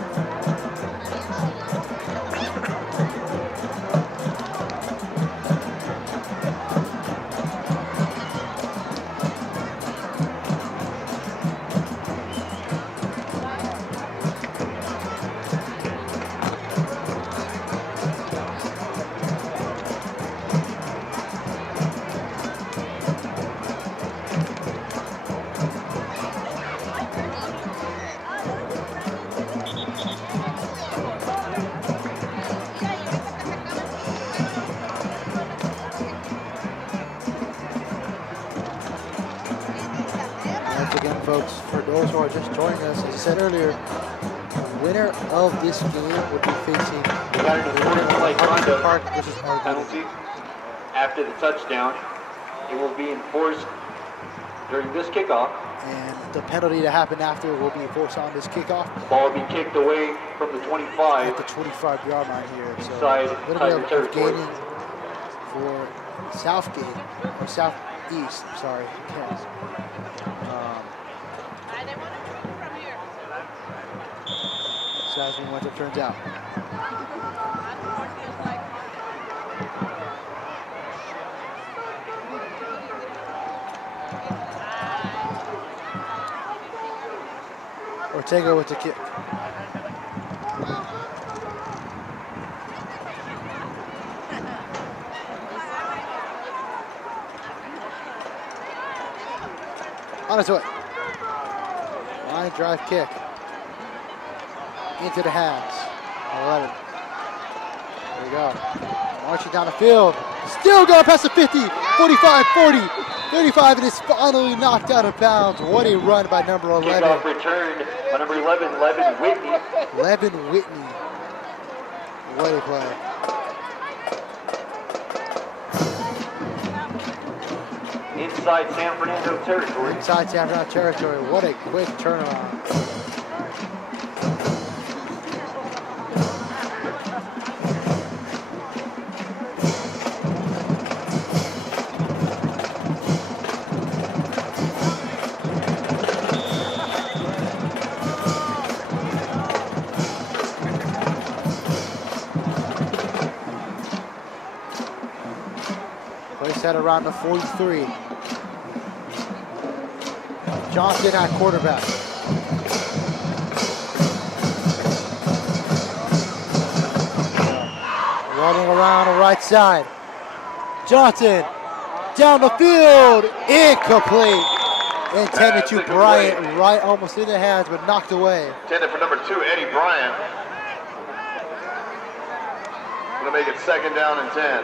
Folks, for those who are just joining us, as I said earlier, the winner of this game will be facing We got an important play Huntington Park conduct versus Arleta. penalty after the touchdown. It will be enforced during this kickoff. And the penalty that happened after will be enforced on this kickoff The ball will be kicked away from the 25 at the 25-yard line here. So inside a little Tiger bit of territory. gaining for Southgate, or Southeast, sorry. Yes. So as we went, it turns out. Ortega with the kick. On its way. Line drive kick. Into the hands. 11. There we go. Marching down the field. Still going past the 50. 45, 40, 35, and is finally knocked out of bounds. What a run by number 11. Kickoff returned by number 11, Levin Whitney. Levin Whitney. What a play. Inside San Fernando territory. Inside San Fernando territory. What a quick turnaround. Place that around the 43. Johnson at quarterback. Running around the right side. Johnson down the field. Incomplete. Intended to Bryant, right almost in the hands, but knocked away. Intended for number 2, Eddie Bryant. Gonna make it 2nd down and 10.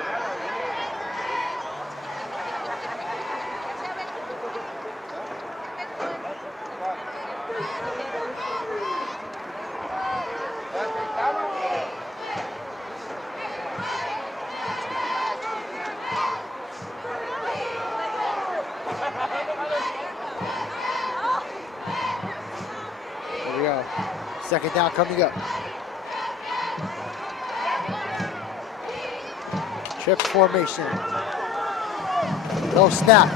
There we go. 2nd down coming up. Trips formation. No snap.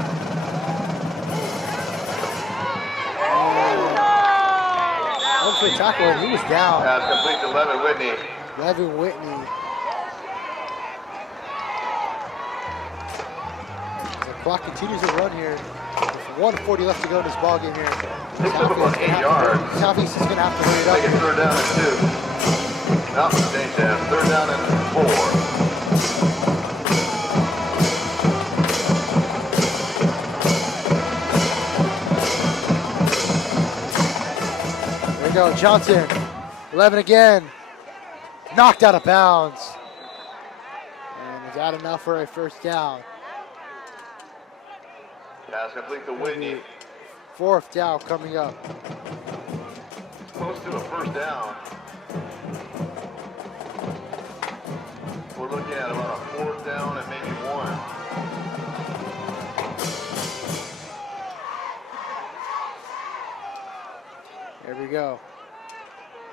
For tackle, and he was down. Pass complete to Levin Whitney. Levin Whitney. The clock continues to run here. With 1:40 left to go in this ball game here. Picks up about 8 yards. Southeast is going to have to hurry it Make it up. 3rd down and 2. No, change that. 3rd down and 4. Go Johnson, 11 again, knocked out of bounds. And is that enough for a 1st down? Pass complete to Whitney. 4th down coming up. Close to a 1st down. We're looking at about a 4th down and maybe 1. There we go.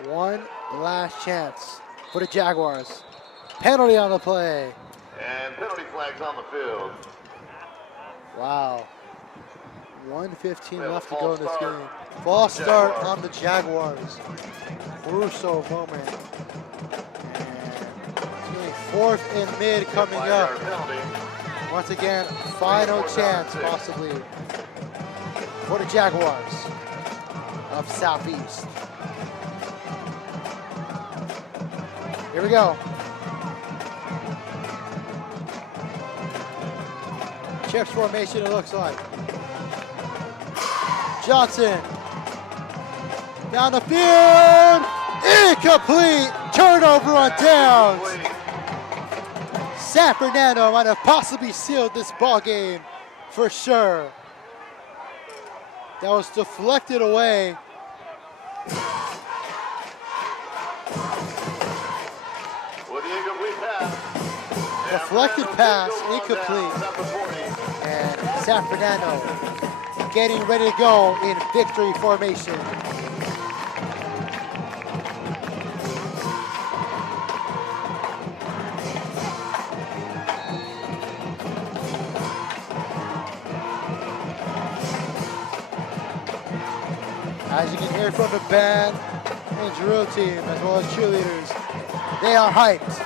One last chance for the Jaguars. Penalty on the play. And penalty flags on the field. Wow. 1:15 We have a left to go false in this start. game. False start Jaguars. on the Jaguars. Crucial moment. And 4th and mid coming up. 5-yard penalty. Once again, final chance possibly for the Jaguars of Southeast. Here we go. Chips formation, it looks like. Johnson. Down the field. Incomplete. Turnover on downs. San Fernando might have possibly sealed this ball game for sure. That was deflected away. With the incomplete pass. Deflected pass, incomplete. And San Fernando getting ready to go in victory formation. As you can hear from the band and drill team, as well as cheerleaders, they are hyped.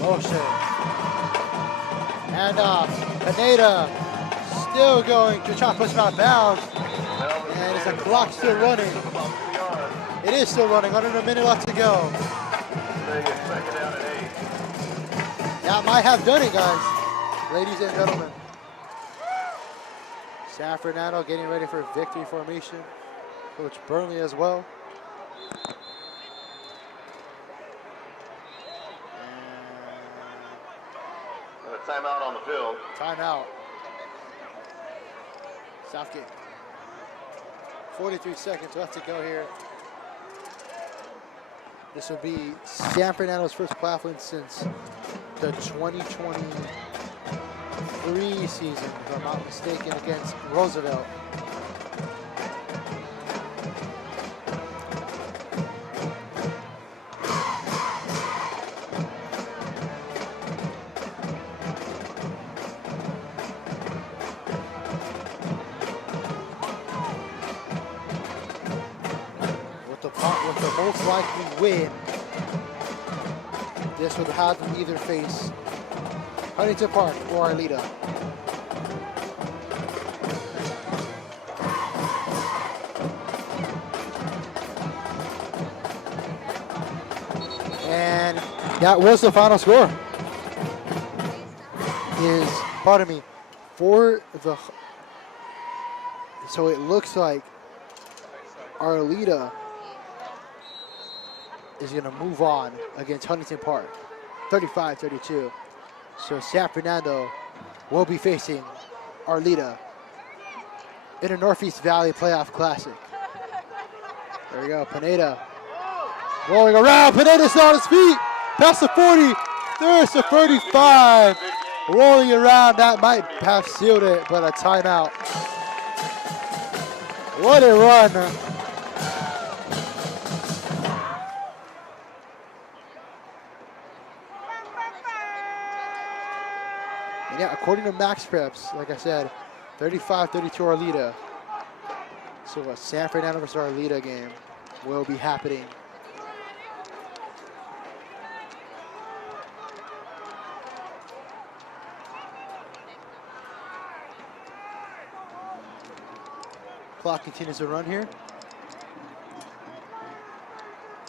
Motion. And Pineda still going to try to push him out of bounds. And is the clock still running? It is still running, under a minute left to go. That might have done it, guys. Ladies and gentlemen. San Fernando getting ready for victory formation. Coach Burnley as well. And a timeout on the field. Timeout. Southgate. 43 seconds left to go here. This will be San Fernando's first playoff win since the 2023 season, if I'm not mistaken, against Roosevelt. With the most likely win, this would have them either face Huntington Park or Arleta. And that was the final score. So it looks like Arleta is going to move on against Huntington Park, 35-32. So San Fernando will be facing Arleta in a Northeast Valley Playoff Classic. There we go, Pineda rolling around. Pineda's on his feet, past the 40, there's the 35. Rolling around, that might have sealed it, but a timeout. What a run. Yeah, according to Max Preps, like I said, 35-32 Arleta. So a San Fernando versus Arleta game will be happening. Clock continues to run here.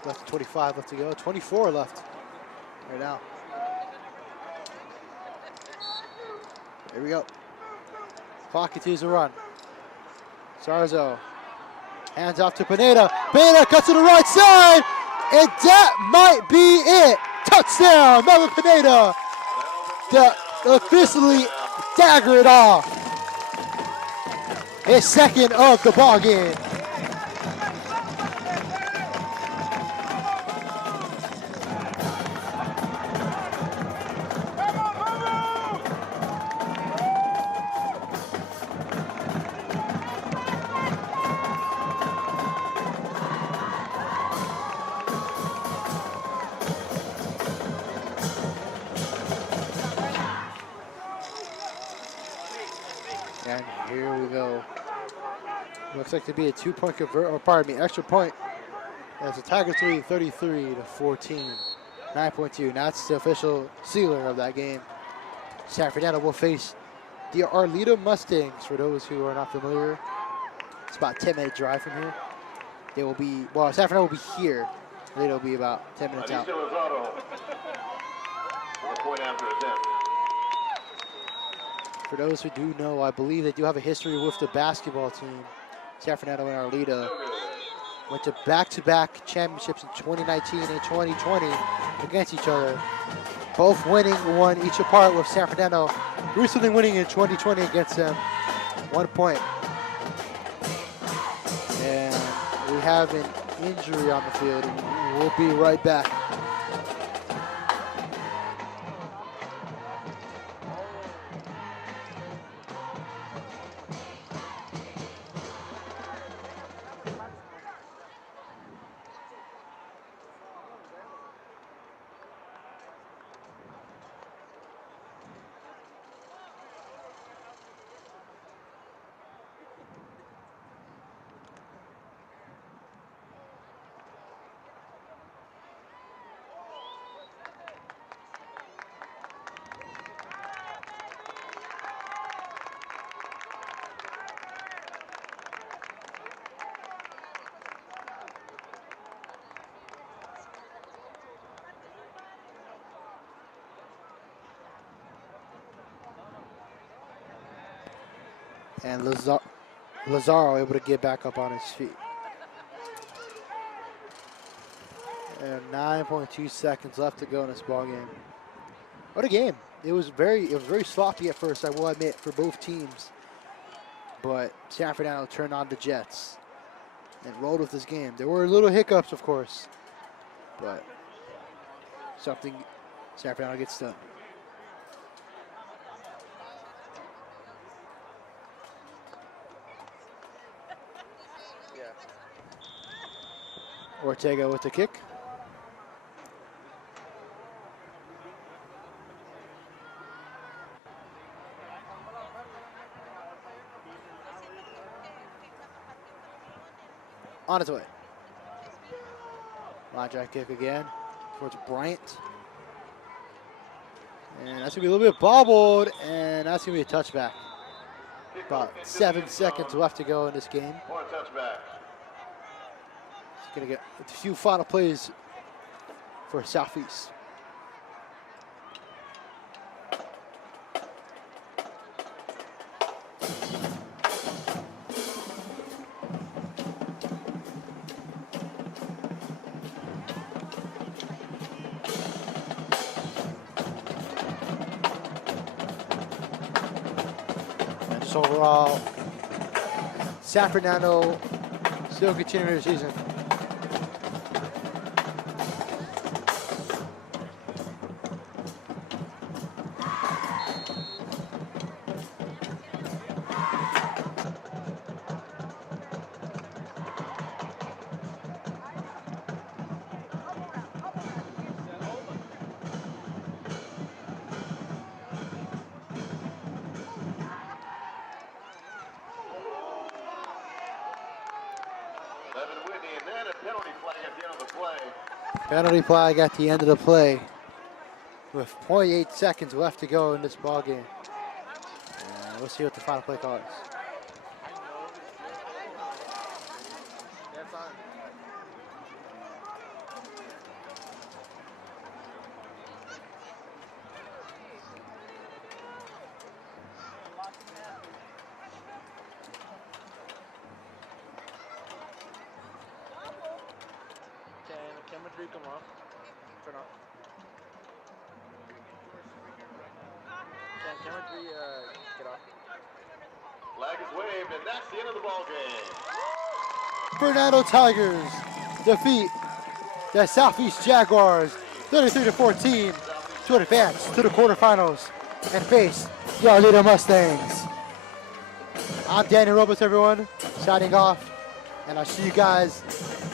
Left 25 left to go. 24 left right now. Here we go. Clock continues to run. Sarzo. Hands off to Pineda. Pineda cuts to the right side. And that might be it. Touchdown, Melvin Pineda. Officially dagger it off. His second of the ball game. And here we go. Looks like to be a 2-point extra point. As the Tigers lead 33-14. 9.2. That's the official sealer of that game. San Fernando will face the Arleta Mustangs. For those who are not familiar, it's about a 10-minute drive from here. They will be, well, San Fernando will be here. Arleta will be about 10 minutes out. For those who do know, I believe they do have a history with the basketball team. San Fernando and Arleta went to back-to-back championships in 2019 and 2020 against each other. Both winning one each apart, with San Fernando recently winning in 2020 against them. 1 point. And we have an injury on the field, and we'll be right back. And Lazaro able to get back up on his feet. And 9.2 seconds left to go in this ball game. What a game! It was very sloppy at first, I will admit, for both teams. But San Fernando turned on the Jets and rolled with this game. There were little hiccups, of course, but something San Fernando gets done. Ortega with the kick. On its way. Line drive kick again towards Bryant. And that's going to be a little bit bobbled, and that's going to be a touchback. About 7 seconds left to go in this game. One touchback. Going to get a few final plays for Southeast. And just overall, San Fernando still continuing their season. Penalty flag at the end of the play with 0.8 seconds left to go in this ball game. And we'll see what the final play call is. Chemistry come off. Turn off. Camera 3, get off. Flag is waved, and that's the end of the ball game. Fernando Tigers defeat the Southeast Jaguars 33-14 to advance to the quarterfinals and face the Alita Mustangs. I'm Danny Robles, everyone, signing off, and I'll see you guys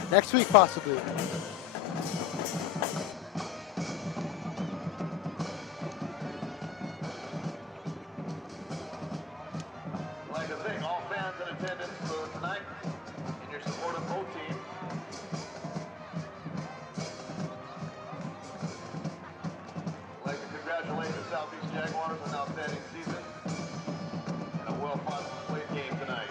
next week, possibly. I'd like to thank all fans in attendance for tonight and your support of both teams. I'd like to congratulate the Southeast Jaguars on an outstanding season and a well-fought played game tonight.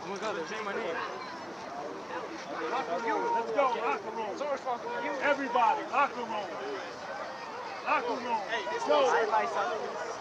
Oh my God, they're saying my name. Locker room, let's go, locker room. Everybody, locker room. Locker room. Hey, let's go.